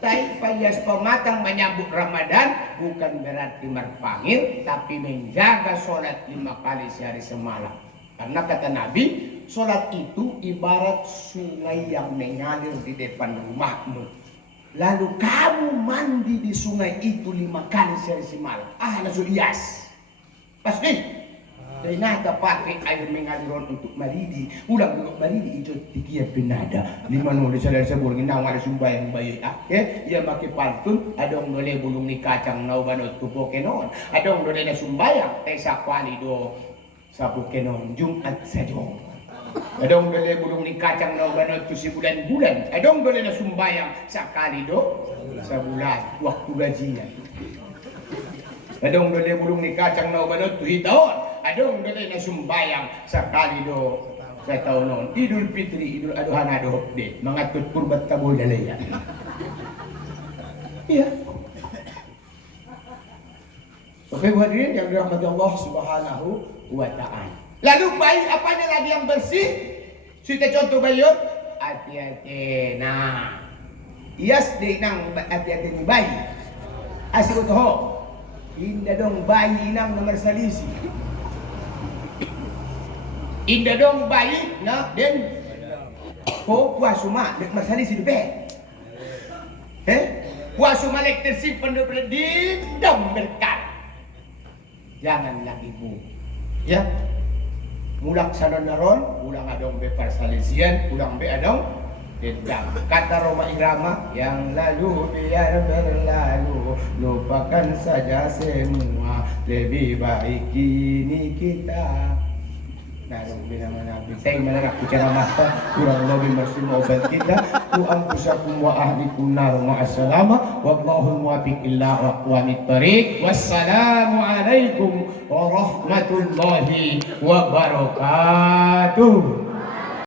tai payas pamatang menyambut Ramadan bukan berarti merpanggil, tapi menjaga sholat 5 kali sehari semalam. Karena kata Nabi, sholat itu ibarat sungai yang mengalir di depan rumahmu. Lalu kamu mandi di sungai itu 5 kali sehari semalam. Langsung ias. Pasti. Dari nada pakai air mengalir untuk maridi, ulang untuk maridi itu tikia penada. Lima nulis sadar sabur ngina wala sumbayang bayi ia make pantun adong dole bulung ni kacang nau banot tupo kenon adong dole na sumbayang tesa kwani do sabu kenon Jumat sajo adong dole bulung ni kacang nau banot tu si bulan-bulan adong dole na sumbayang sakali do sabulan waktu gajian adong dole bulung ni kacang nau banot tu hitaon adong dole na sumbayang sakali do sa taon noon Idul Fitri Idul Aduhan ado de mga tutpurbat tabol dalaya iya oke buat hadirin yang dirahmati Allah Subhanahu wa ta'ala lalu bayi apanya lagi yang bersih kita contoh bayi hati-hati nah ias de nang hati-hati ni bayi asik utoh indah dong bayi inang nomor salisi indah dong bayi na den ko puasuma nek masali si debe puasuma lek tersimpan di dendam berkat jangan lagi bu ya mulak sanon naron ulang adong be parsalisian ulang be adong dendam kata Roma Irama yang lalu biar berlalu lupakan saja semua lebih baik kini kita Narong binaman namin. Sa imalang ako siya na mata, kurang lebih bersih obat kita. Ku ampusakum wa ahlikum narong ma'asalama. Wallahul muwafiq illa aqwamit tariq. Wassalamualaikum warahmatullahi wabarakatuh.